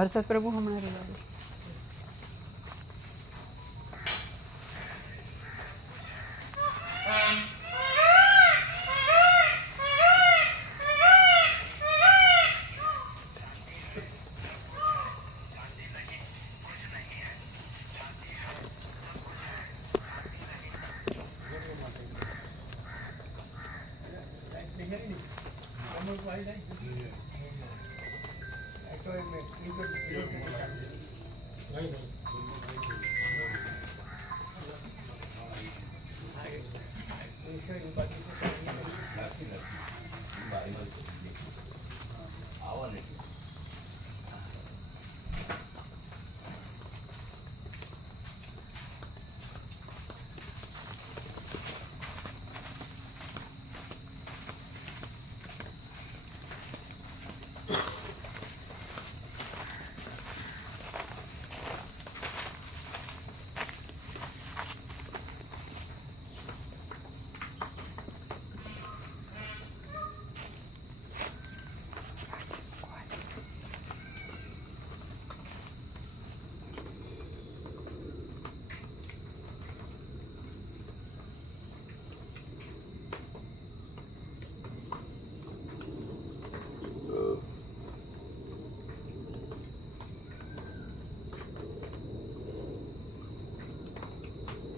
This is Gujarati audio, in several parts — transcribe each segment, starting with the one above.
હર્ષદ પ્રભુ હમણાં રહેવા દે.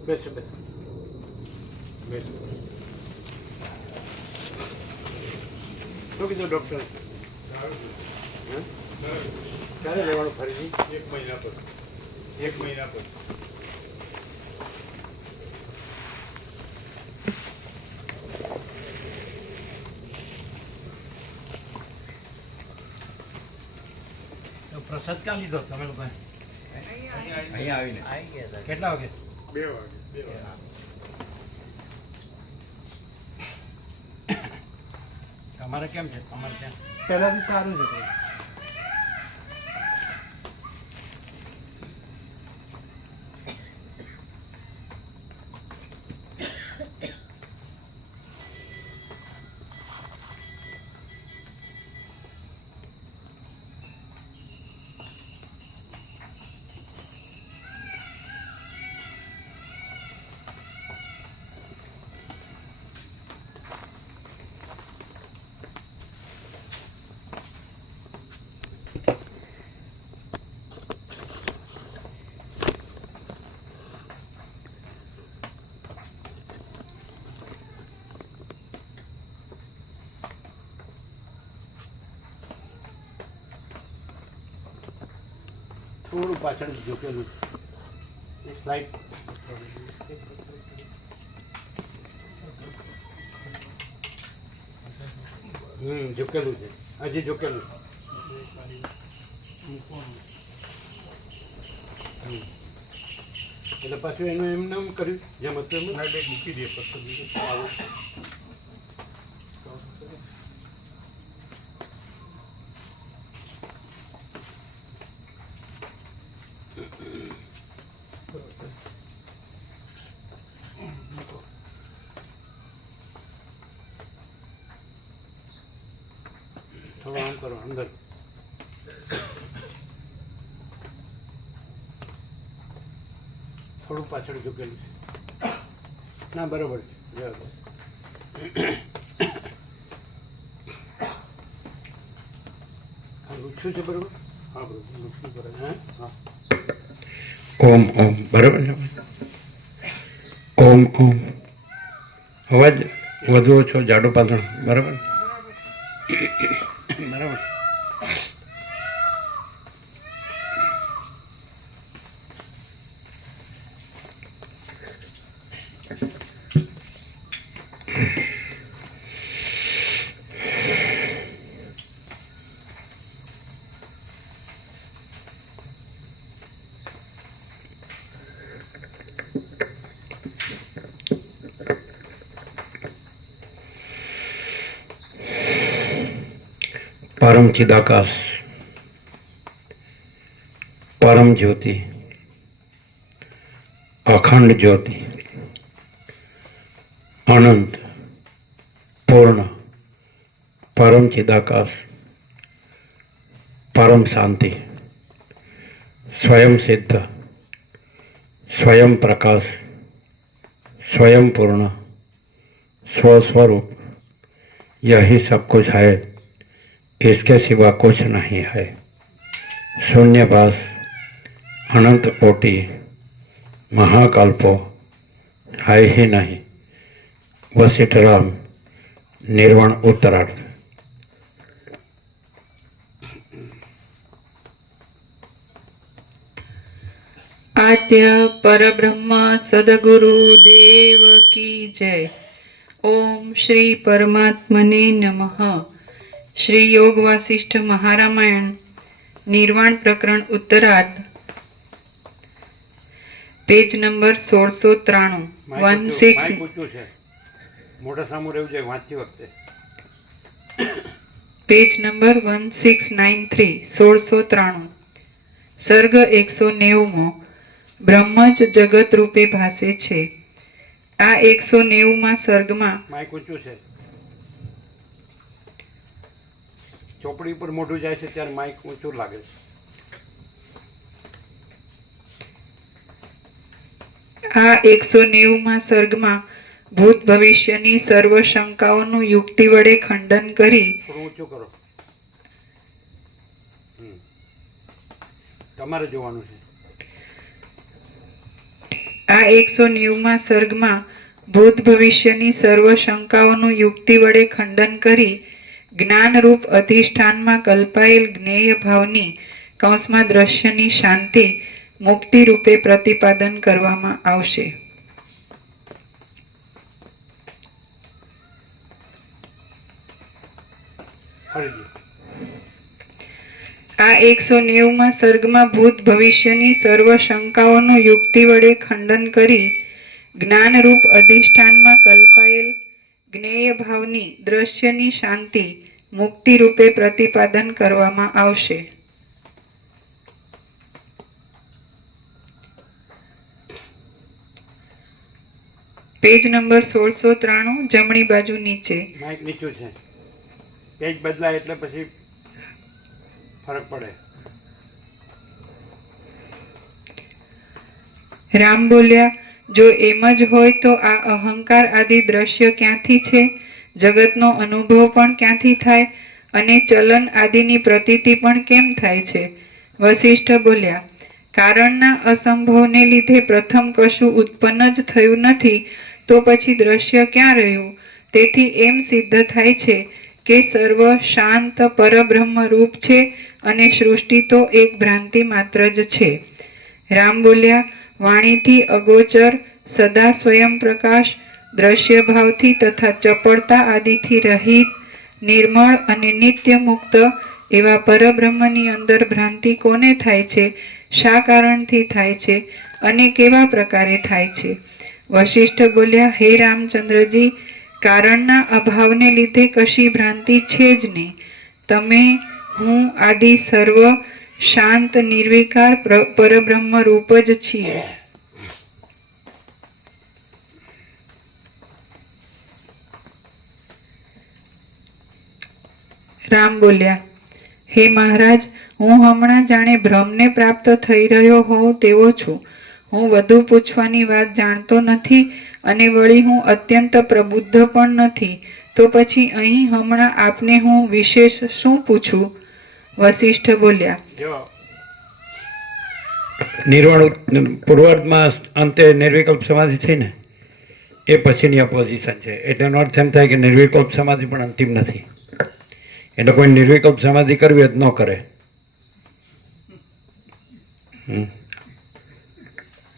બેસો બેસો બેસો. શું કીધું ડૉક્ટર? ક્યારે લેવાનું ફરીથી? 1 મહિના પર. 1 મહિના પર. પ્રસાદ ક્યાં લીધો તમે લોકો? અહીંયા આવીને કેટલા વાગે? 2 વાગે. 2 વાગે. તમારે કેમ છે? તમારે ત્યાં પહેલાંથી સારું છે. થોડું પાછળ ઝૂકેલું એક સ્લાઇડ. ઝૂકેલું છે, હજી ઝૂકેલું. એટલે પાછું એનું એમને એમ કર્યું જેમ હતું એમ ના, બેગ મૂકી દે પછી આવું. થોડું આમ કરો અંદર. થોડું પાછળ ઝૂકેલું છે. ના બરાબર છે. જવા દો. આ રૂછું છે બરાબર? હા બરાબર રૂછું બરાબર. હા હા. ઓમ ઓમ બરાબર છે. ઓમ ઓમ અવાજ વધુ ઓછો જાડો પાતળો બરાબર બરાબર. परम चिदाकाश परम ज्योति अखंड ज्योति अनंत पूर्ण परम चिदाकाश परम शांति स्वयं सिद्ध, स्वयं प्रकाश, स्वयं पूर्ण, स्वस्वरूप, यही सब कुछ है, इसके सिवा कुछ नहीं है। शून्यवास, अनंत कोटि, महाकल्पो है ही नहीं। वशिष्ठराम निर्वाण उत्तरार्थ। आद्य परब्रह्म सद्गुरु देव की जय। ओम श्री परमात्मने नमः। श्री योग वासिष्ठ महारामायण निर्वाण प्रकरण उत्तरार्ध, पेज नंबर 1693 16 ઊંચું છે, મોઢા સામું રહેવું જોઈએ વાંચતી વખતે. पेज नंबर 1693 1693 સર્ગ 190 બ્રહ્મ જ જગત રૂપે ભાસે છે। આ 190માં સર્ગમાં માઇક ઊંચું છે, ચોપડી ઉપર મોઢું જાય છે ત્યારે માઇક ઊંચું લાગે છે. આ 190માં સર્ગમાં ભૂત ભવિષ્યની સર્વ શંકાઓનું યુક્તિ વડે ખંડન કરી થોડું ઊંચું કરો. તમારે જોવાનું છે. આ 190માં સર્ગમાં ભૂત ભવિષ્યની સર્વ શંકાઓનું યુક્તિ વડે ખંડન કરી જ્ઞાનરૂપ અધિષ્ઠાનમાં કલ્પાયેલ જ્ઞેય ભાવની કૌંસમાં દ્રશ્યની શાંતિ મુક્તિ રૂપે પ્રતિપાદન કરવામાં આવશે। હરિજી, આ 190માં સર્ગમાં ભૂત ભવિષ્યની સર્વ શંકાઓનું યુક્તિ વડે ખંડન કરી જ્ઞાનરૂપ અધિષ્ઠાનમાં કલ્પાયેલ જ્ઞેય ભાવની દ્રશ્યની શાંતિ મુક્તિ રૂપે પ્રતિપાદન કરવામાં આવશે। પેજ નંબર 1693 જમણી બાજુ નીચે। માઇક નીચું છે, પેજ બદલાય એટલે પછી ફરક પડે. રામ બોલ્યા, જો એમ જ હોય તો આ અહંકાર આદિ દ્રશ્ય ક્યાંથી છે, જગતનો અનુભવ પણ ક્યાંથી થાય અને ચલન આદિની પ્રતીતિ પણ કેમ થાય છે? વશિષ્ઠ બોલ્યા, કારણના અસંભવને લીધે પ્રથમ કશું ઉત્પન્ન જ થયું નથી તો પછી દ્રશ્ય ક્યાં રહ્યું? તેથી એમ સિદ્ધ થાય છે કે સર્વ શાંત પરબ્રહ્મ રૂપ છે અને સૃષ્ટિ તો એક ભ્રાંતિ માત્ર જ છે। રામ બોલ્યા, વાણીથી અગોચર, સદા સ્વયં પ્રકાશ, દ્રશ્ય ભાવથી તથા ચપળતા આદિથી રહિત, નિર્મળ અને નિત્ય મુક્ત એવા પરબ્રહ્મની અંદર ભ્રાંતિ કોને થાય છે, શા કારણથી થાય છે અને કેવા પ્રકારે થાય છે? વશિષ્ઠ બોલ્યા, હે રામચંદ્રજી, કારણના અભાવને લીધે કશી ભ્રાંતિ છે જ નહીં। તમે, હું આદિ સર્વ શાંત નિર્વિકાર પરબ્રહ્મ રૂપ જ છીએ। રામ બોલ્યા, હે મહારાજ, હું હમણાં જાણે ભ્રમને પ્રાપ્ત થઈ રહ્યો હોઉં તેવો છું। હું વધુ પૂછવાની વાત જાણતો નથી અને વળી હું અત્યંત પ્રબુદ્ધ પણ નથી, તો પછી અહીં હમણાં આપને હું વિશેષ શું પૂછું? વશિષ્ઠ બોલ્યા, જો નિર્વાણ પૂર્વાર્ધમાં અંતે નિર્વિકલ્પ સમાધિ થઈ ને એ પછીની અપોઝિશન છે, એટલે એનો અર્થ એમ થાય કે નિર્વિકલ્પ સમાધિ પણ અંતિમ નથી, એટલે કોઈ નિર્વિકલ્પ સમાધિ કરવી જ ન કરે।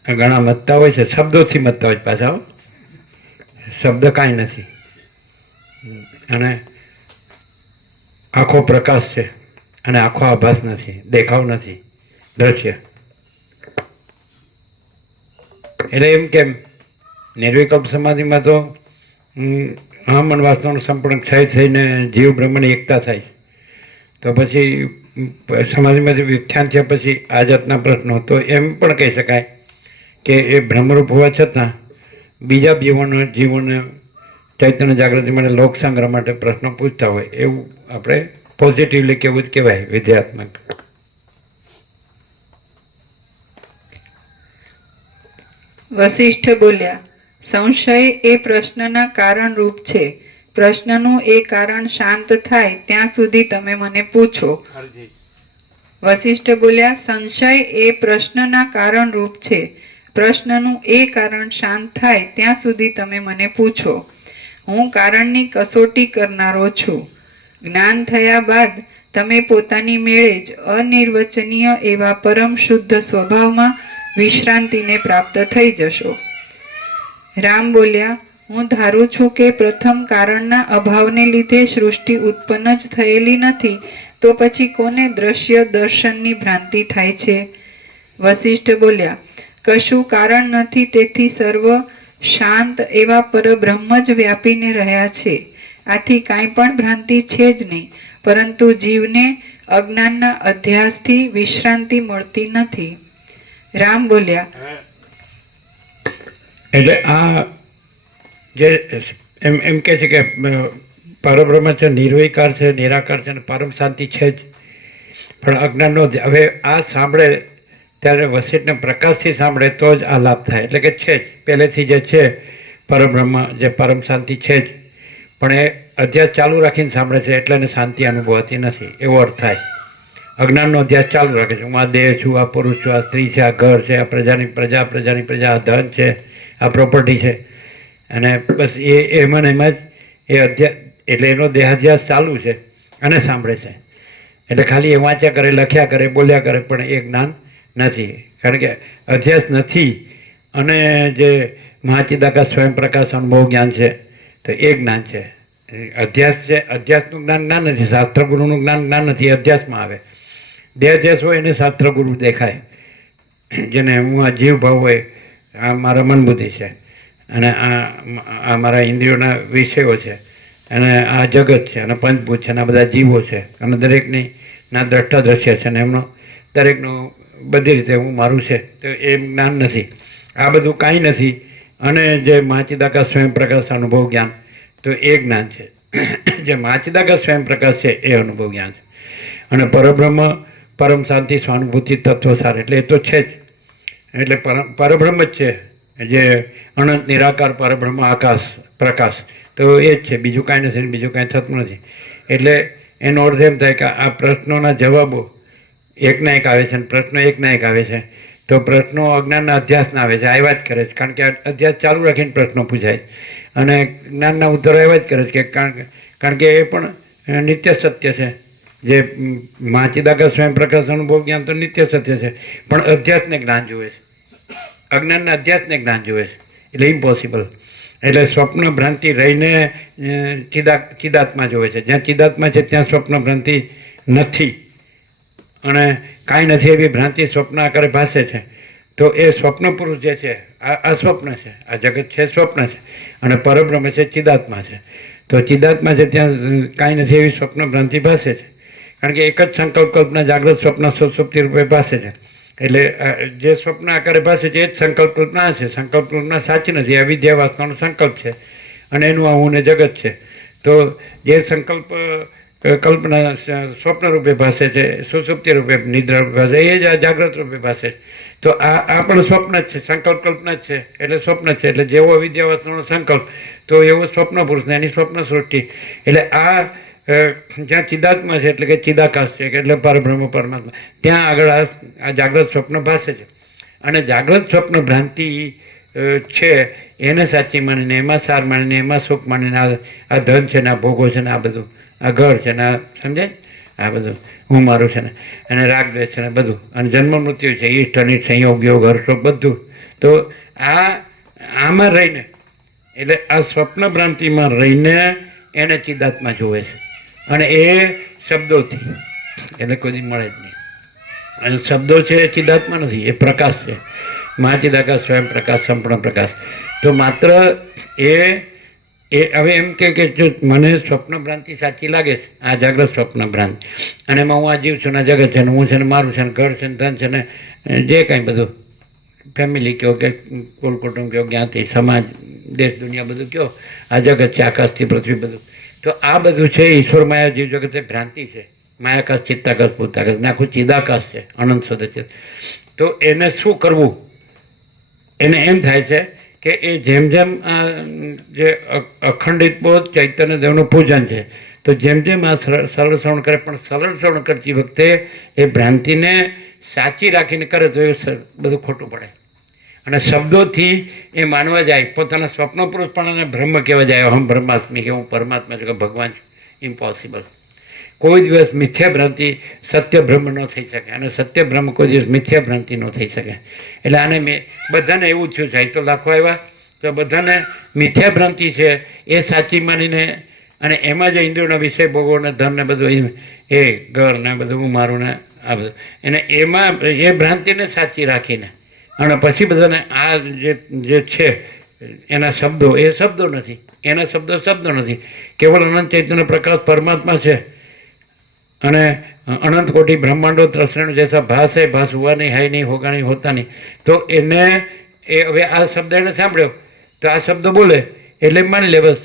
ઘણા મતતા હોય છે, શબ્દોથી મતતા હોય પાછા, શબ્દ કાંઈ નથી, અને આખો પ્રકાશ છે અને આખો આભાસ નથી, દેખાવ નથી, દ્રશ્ય। એટલે એમ કેમ નિર્વિકલ્પ સમાધિમાં તો અહમ અને વાસનાનો સંપૂર્ણ ક્ષય થઈને જીવ બ્રહ્મની એકતા થાય, તો પછી સમાધિમાંથી વ્યાખ્યાન થયા પછી આ જાતના પ્રશ્નો, તો એમ પણ કહી શકાય કે એ બ્રહ્મરૂપ હોવા છતાં બીજા જીવોને ચૈતન્ય જાગૃતિ માટે લોક સંગ્રહ માટે પ્રશ્નો પૂછતા હોય, એવું આપણે પોઝિટિવલી કેવું જ કહેવાય, વિધેયાત્મક। વશિષ્ઠ બોલ્યા, સંશય એ પ્રશ્નના કારણરૂપ છે. પ્રશ્નનું એ કારણ શાંત થાય ત્યાં સુધી તમે મને પૂછો. અરજી વશિષ્ઠ બોલ્યા, સંશય એ પ્રશ્નના કારણરૂપ છે. પ્રશ્નનું એ કારણ શાંત થાય ત્યાં સુધી તમે મને પૂછો. હું કારણની કસોટી કરનારો છું. જ્ઞાન થયા બાદ તમે પોતાની મેળે જ અનિર્વચનીય એવા પરમ શુદ્ધ સ્વભાવમાં વિશ્રાંતિને પ્રાપ્ત થઈ જશો. રામ બોલ્યા, હું ધારું છું કે પ્રથમ કારણના અભાવને લીધે સૃષ્ટિ ઉત્પન્ન જ થયેલી નથી, તો પછી કોને દ્રશ્ય દર્શનની ભ્રાંતિ થાય છે? વશિષ્ઠ બોલ્યા, કશું કારણ નથી, તેથી સર્વ શાંત એવા પરબ્રહ્મ જ વ્યાપીને રહ્યા છે. આથી કાંઈ પણ ભ્રાંતિ છે જ નહીં, પરંતુ જીવને અજ્ઞાનના અધ્યાસથી વિશ્રાંતિ મળતી નથી. રામ બોલ્યા, હવે એટલે આ જે એમ કહે છે કે પરબ્રહ્મ છે, નિર્વિકાર છે, નિરાકાર છે અને પરમ શાંતિ છે જ, પણ અજ્ઞાનનો હવે આ સાંભળે ત્યારે વશિષ્ઠને પ્રકાશથી સાંભળે તો જ આ લાભ થાય. એટલે કે છે જ પહેલેથી જે છે પરબ્રહ્મ, જે પરમ શાંતિ છે જ, પણ એ અધ્યાસ ચાલુ રાખીને સાંભળે છે એટલે એને શાંતિ અનુભવાતી નથી, એવો અર્થ થાય. અજ્ઞાનનો અધ્યાસ ચાલુ રાખે છે, હું આ દેહ છું, આ પુરુષ છું, આ સ્ત્રી છે, આ ઘર છે, આ પ્રજાની પ્રજા, આ ધન છે, આ પ્રોપર્ટી છે, અને બસ એમાં જ એ અધ્યાસ, એટલે એનો દેહાધ્યાસ ચાલુ છે અને સાંભળે છે. એટલે ખાલી એ વાંચ્યા કરે, લખ્યા કરે, બોલ્યા કરે, પણ એ જ્ઞાન નથી. કારણ કે અધ્યાસ નથી. અને જે મહાચિદાકાશ સ્વયંપ્રકાશ અનુભવ જ્ઞાન છે તો એ જ્ઞાન છે. અધ્યાસ છે, અધ્યાસનું જ્ઞાન નથી, શાસ્ત્રગુરુનું જ્ઞાન નથી, એ અધ્યાસમાં આવે. દેહાધ્યાસ હોય એને શાસ્ત્રગુરુ દેખાય, જેને હું આ જીવ ભાવ હોય, આ મારા મન બુદ્ધિ છે, અને આ મારા ઇન્દ્રિયોના વિષયો છે, અને આ જગત છે, અને પંચભૂત છે, અને આ બધા જીવો છે, અને દરેકની ના દ્રષ્ટા દ્રશ્ય છે, અને એમનો દરેકનું બધી રીતે હું મારું છે, તો એ જ્ઞાન નથી. આ બધું કાંઈ નથી. અને જે મહાચિદાકાશ સ્વયંપ્રકાશ અનુભવ જ્ઞાન, તો એ જ્ઞાન છે. જે મહાચિદાકાશ સ્વયંપ્રકાશ છે એ અનુભવ જ્ઞાન છે. અને પરબ્રહ્મ, પરમ શાંતિ, સ્વાનુભૂતિ, તત્વસાર, એટલે એ તો છે જ. એટલે પરબ્રહ્મ જ છે, જે અનંત નિરાકાર પરબ્રહ્મ આકાશ પ્રકાશ, તો એ જ છે, બીજું કાંઈ નથી, બીજું કાંઈ થતું નથી. એટલે એનો અર્થ એમ થાય કે આ પ્રશ્નોના જવાબો એકના એક આવે છે, અને પ્રશ્નો એકના એક આવે છે. તો પ્રશ્નો અજ્ઞાનના અધ્યાસના આવે છે, આવ્યા જ કરે છે, કારણ કે અધ્યાસ ચાલુ રાખીને પ્રશ્નો પૂછાય, અને જ્ઞાનના ઉત્તરો આવ્યા જ કરે છે, કે કારણ કે એ પણ નિત્ય સત્ય છે. જે મહાચિદાકાશ સ્વયંપ્રકાશ અનુભવ જ્ઞાન તો નિત્ય સત્ય છે, પણ અધ્યાસને જ્ઞાન જોવે છે, અજ્ઞાનના અધ્યાસને જ્ઞાન જોવે છે, એટલે ઇમ્પોસિબલ. એટલે સ્વપ્ન ભ્રાંતિ રહીને ચિદાત્મા જોવે છે. જ્યાં ચિદાત્મા છે ત્યાં સ્વપ્ન ભ્રાંતિ નથી, અને કાંઈ નથી એવી ભ્રાંતિ સ્વપ્ન આકારે ભાસે છે. તો એ સ્વપ્ન પુરુષ જે છે, આ સ્વપ્ન છે, આ જગત છે સ્વપ્ન છે, અને પરબ્રહ્મ છે ચિદાત્મા છે. તો ચિદાત્મા છે ત્યાં કાંઈ નથી એવી સ્વપ્ન ભ્રાંતિ ભાસે છે, કારણ કે એક જ સંકલ્પ કલ્પના જાગ્રત સ્વપ્ન સુષુપ્તિ રૂપે ભાસે છે. એટલે જે સ્વપ્ન આકારે ભાસે છે એ જ સંકલ્પ કલ્પના છે. સંકલ્પ કલ્પના સાચી નથી, આ વિદ્યા વાસનાનો સંકલ્પ છે, અને એનું આ હું ને જગત છે. તો જે સંકલ્પ કલ્પના સ્વપ્ન રૂપે ભાસે છે, સુષુપ્તિ રૂપે, નિદ્રા રૂપે ભાસે, એ જ આ જાગ્રત રૂપે ભાસે છે. તો આ પણ સ્વપ્ન જ છે, સંકલ્પ કલ્પના જ છે, એટલે સ્વપ્ન જ છે. એટલે જેવો વિદ્યા વાસનાનો સંકલ્પ, તો એવો સ્વપ્ન પુરુષને એની સ્વપ્ન સૃષ્ટિ. એટલે આ જ્યાં ચિદાત્મા છે, એટલે કે ચિદાકાશ છે, એટલે પરબ્રહ્મ પરમાત્મા, ત્યાં આગળ આ જાગ્રત સ્વપ્ન ભાસે છે. અને જાગ્રત સ્વપ્ન ભ્રાંતિ છે એને સાચી માનીને, એમાં સાર માનીને, એમાં સુખ માનીને, આ ધન છે ને, આ ભોગો છે ને, આ બધું, આ ઘર છે ને, આ સમજાય, આ બધું હું મારું છે ને, અને રાગ દ્વેષ છે ને બધું, અને જન્મ મૃત્યુ છે, ઈષ્ટ અનિષ્ટ, સંયોગ યોગ, હર્ષોગ બધું. તો આમાં રહીને, એટલે આ સ્વપ્ન ભ્રાંતિમાં રહીને એને ચિદાત્મા જોવે છે, અને એ શબ્દોથી, એટલે કોઈ દી મળે જ નહીં. અને શબ્દો છે એ ચિદાત્મા નથી, એ પ્રકાશ છે, મહાચિદાકાશ સ્વયં પ્રકાશ, સંપૂર્ણ પ્રકાશ. તો માત્ર એ હવે એમ કે જો મને સ્વપ્ન ભ્રાંતિ સાચી લાગે છે, આ જાગ્રત સ્વપ્ન ભ્રાંતિ, અને એમાં હું આ જીવ છું, આ જગત છે ને, હું છે ને, મારું છે ને, ઘર છે ને, ધન છે ને, જે કાંઈ બધું ફેમિલી કહો કે કુલ કુટુંબ કહો, જ્ઞાતિ, સમાજ, દેશ દુનિયા બધું કહો, આ જગત છે, આકાશથી પૃથ્વી બધું, તો આ બધું છે ઈશ્વર માયા જીવ જગત એ ભ્રાંતિ છે. માયાકાશ, ચિત્તાકાશ, ભૂતાકાશ, આખું ચિદાકાશ છે, અનંત શોધ છે. તો એને શું કરવું, એને એમ થાય છે કે એ જેમ જેમ આ જે અખંડિત બોધ ચૈતન્ય દેવનું પૂજન છે, તો જેમ જેમ આ સરળ શ્રવણ કરે, પણ સરળ શ્રવણ કરતી વખતે એ ભ્રાંતિને સાચી રાખીને કરે તો એ બધું ખોટું પડે. અને શબ્દોથી એ માનવા જાય, પોતાના સ્વપ્ન પુરુષ પણ એને બ્રહ્મ કહેવા જાય, અહમ બ્રહ્માસ્મી, કે હું પરમાત્મા છું, કે ભગવાન છું. ઇમ્પોસિબલ. કોઈ દિવસ મિથ્યા ભ્રાંતિ સત્ય બ્રહ્મ ન થઈ શકે, અને સત્ય બ્રહ્મ કોઈ દિવસ મિથ્યા ભ્રાંતિ ન થઈ શકે. એટલે આને બધાને એવું થયું છે, તો લાખો આવ્યા તો બધાને મિથ્યા ભ્રાંતિ છે એ સાચી માનીને, અને એમાં જે ઇન્દ્રિયોના વિષય ભોગવો ને ધન ને બધું, એ ઘર ને બધું હું મારું ને આ બધું, અને એમાં એ ભ્રાંતિને સાચી રાખીને, અને પછી બધાને આ જે છે એના શબ્દો એ શબ્દો નથી, એના શબ્દો નથી, કેવળ અનંત ચૈતન્ય પ્રકાશ પરમાત્મા છે. અને અનંત કોટી બ્રહ્માંડો ત્રસણ જૈસા ભાસ હૈ, ભાસ હુआ નહીં, है નહીં, होगा नहीं, होता नहीं. તો એને એ હવે આ શબ્દ એને સાંભળ્યો તો આ શબ્દ બોલે એટલે માની લે બસ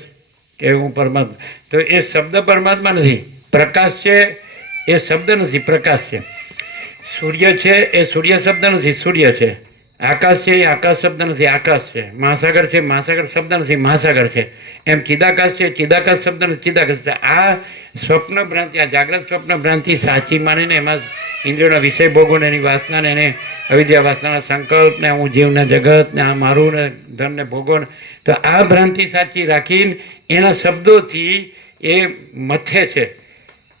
કે હું પરમાત્મા. તો એ શબ્દ પરમાત્મા નથી, પ્રકાશ છે એ શબ્દ નથી, પ્રકાશ છે. સૂર્ય છે એ સૂર્ય શબ્દ નથી, સૂર્ય છે. આકાશ છે એ આકાશ શબ્દ નથી, આકાશ છે. મહાસાગર છે, મહાસાગર શબ્દ નથી, મહાસાગર છે. એમ ચિદાકાશ છે, ચિદાકાશ શબ્દ નથી, ચિદાકાશ છે. આ સ્વપ્ન ભ્રાંતિ, આ જાગ્રત સ્વપ્ન ભ્રાંતિ સાચી માનીને એમાં ઇન્દ્રિયોના વિષય ભોગોને, એની વાસનાને, એને અવિદ્યા વાસનાના સંકલ્પને, હું જીવને જગત ને આ મારું ને ધન ને ભોગોને, તો આ ભ્રાંતિ સાચી રાખીને એના શબ્દોથી એ મથે છે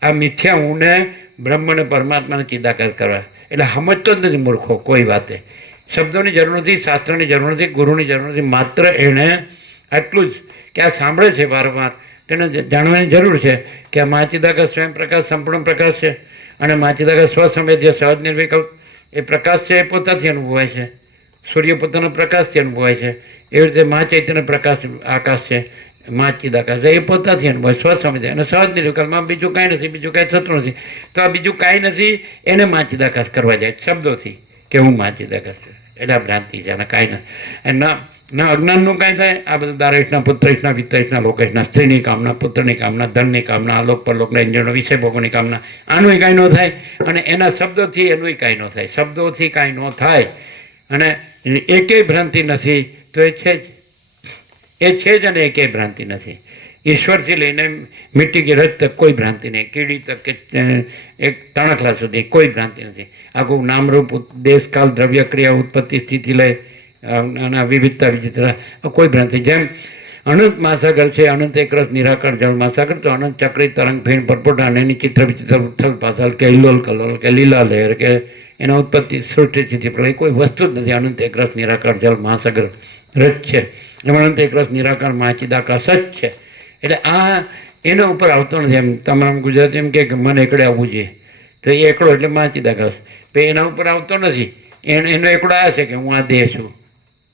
આ મિથ્યા હુંને, બ્રહ્મને, પરમાત્માને ચિદાકાર કરવા. એટલે સમજતો જ નથી મૂર્ખો કોઈ વાતે. શબ્દોની જરૂર નથી, શાસ્ત્રની જરૂર નથી, ગુરુની જરૂર નથી, માત્ર એણે આટલું જ કે આ સાંભળે છે વારંવાર, તેને જાણવાની જરૂર છે કે આ મહાચિદાકાશ સ્વયં પ્રકાશ સંપૂર્ણ પ્રકાશ છે, અને મહાચિદાકાશ સ્વસંવેદ્ય સહજ નિર્વિકલ્પ એ પ્રકાશ છે, એ પોતાથી અનુભવાય છે. સૂર્ય પોતાના પ્રકાશથી અનુભવાય છે. એવી રીતે મહાચૈતન્ય પ્રકાશ આકાશ છે, મહાચિદાકાશ એ પોતાથી અનુભવાય, સ્વસંવેદ્ય અને સહજ નિર્વિકલ્પમાં બીજું કાંઈ નથી, બીજું કાંઈ થતું નથી. તો આ બીજું કાંઈ નથી એને મહાચિદાકાશ કરવા જાય શબ્દોથી કે હું મહાચિદાકાશ છું. એટલે આ ભ્રાંતિ છે, અને કાંઈ નથી. ના અજ્ઞાનનું કાંઈ થાય, આ બધું દારેશના, પુત્રેશના, વિત્તરેશના, લોકેશના, સ્ત્રીની કામના, પુત્રની કામના, ધનની કામના, આલોક પરલોકના ઇન્દ્રિયોના વિષય ભોગોની કામના, આનું કાંઈ ન થાય. અને એના શબ્દોથી એનું કાંઈ ન થાય, શબ્દોથી કાંઈ ન થાય. અને એકેય ભ્રાંતિ નથી તો એ છે જ, એ છે જ, અને એકેય ભ્રાંતિ નથી. ઈશ્વરથી લઈને મીટી કે રજ તક કોઈ ભ્રાંતિ નહીં, કીડી તક કે એક તણખલા સુધી કોઈ ભ્રાંતિ નથી. આખું નામરૂપ દેશકાલ દ્રવ્ય ક્રિયા ઉત્પત્તિ સ્થિતિ લઈ અને વિવિધતા વિચિત્ર કોઈ ભ્રાંતિ. જેમ અનંત મહાસાગર છે, અનંત એકરસ નિરાકાર જળ મહાસાગર, તો અનંત ચક્રી તરંગ ફેણ પરપોટા અને એની ચિત્ર વિચિત્ર ઉથલ પાથલ કે હિલોલ કલોલ કે લીલા લહેર કે એના ઉત્પત્તિ સૃષ્ટિ સ્થિતિ પ્રલય કોઈ વસ્તુ જ નથી. અનંત એકરસ નિરાકાર જળ મહાસાગર રજ છે, એમાં અનંત એકરસ નિરાકાર મહાચિદાકાશ જ છે. એટલે આ એના ઉપર આવતો નથી. એમ તમામ ગુજરાતી એમ કે મને એકડે આવવું જોઈએ, તો એ એકડો એટલે મહાચિદાકાશ. એના ઉપર આવતો નથી. એનો એકડો આ છે કે હું આ દેહ છું,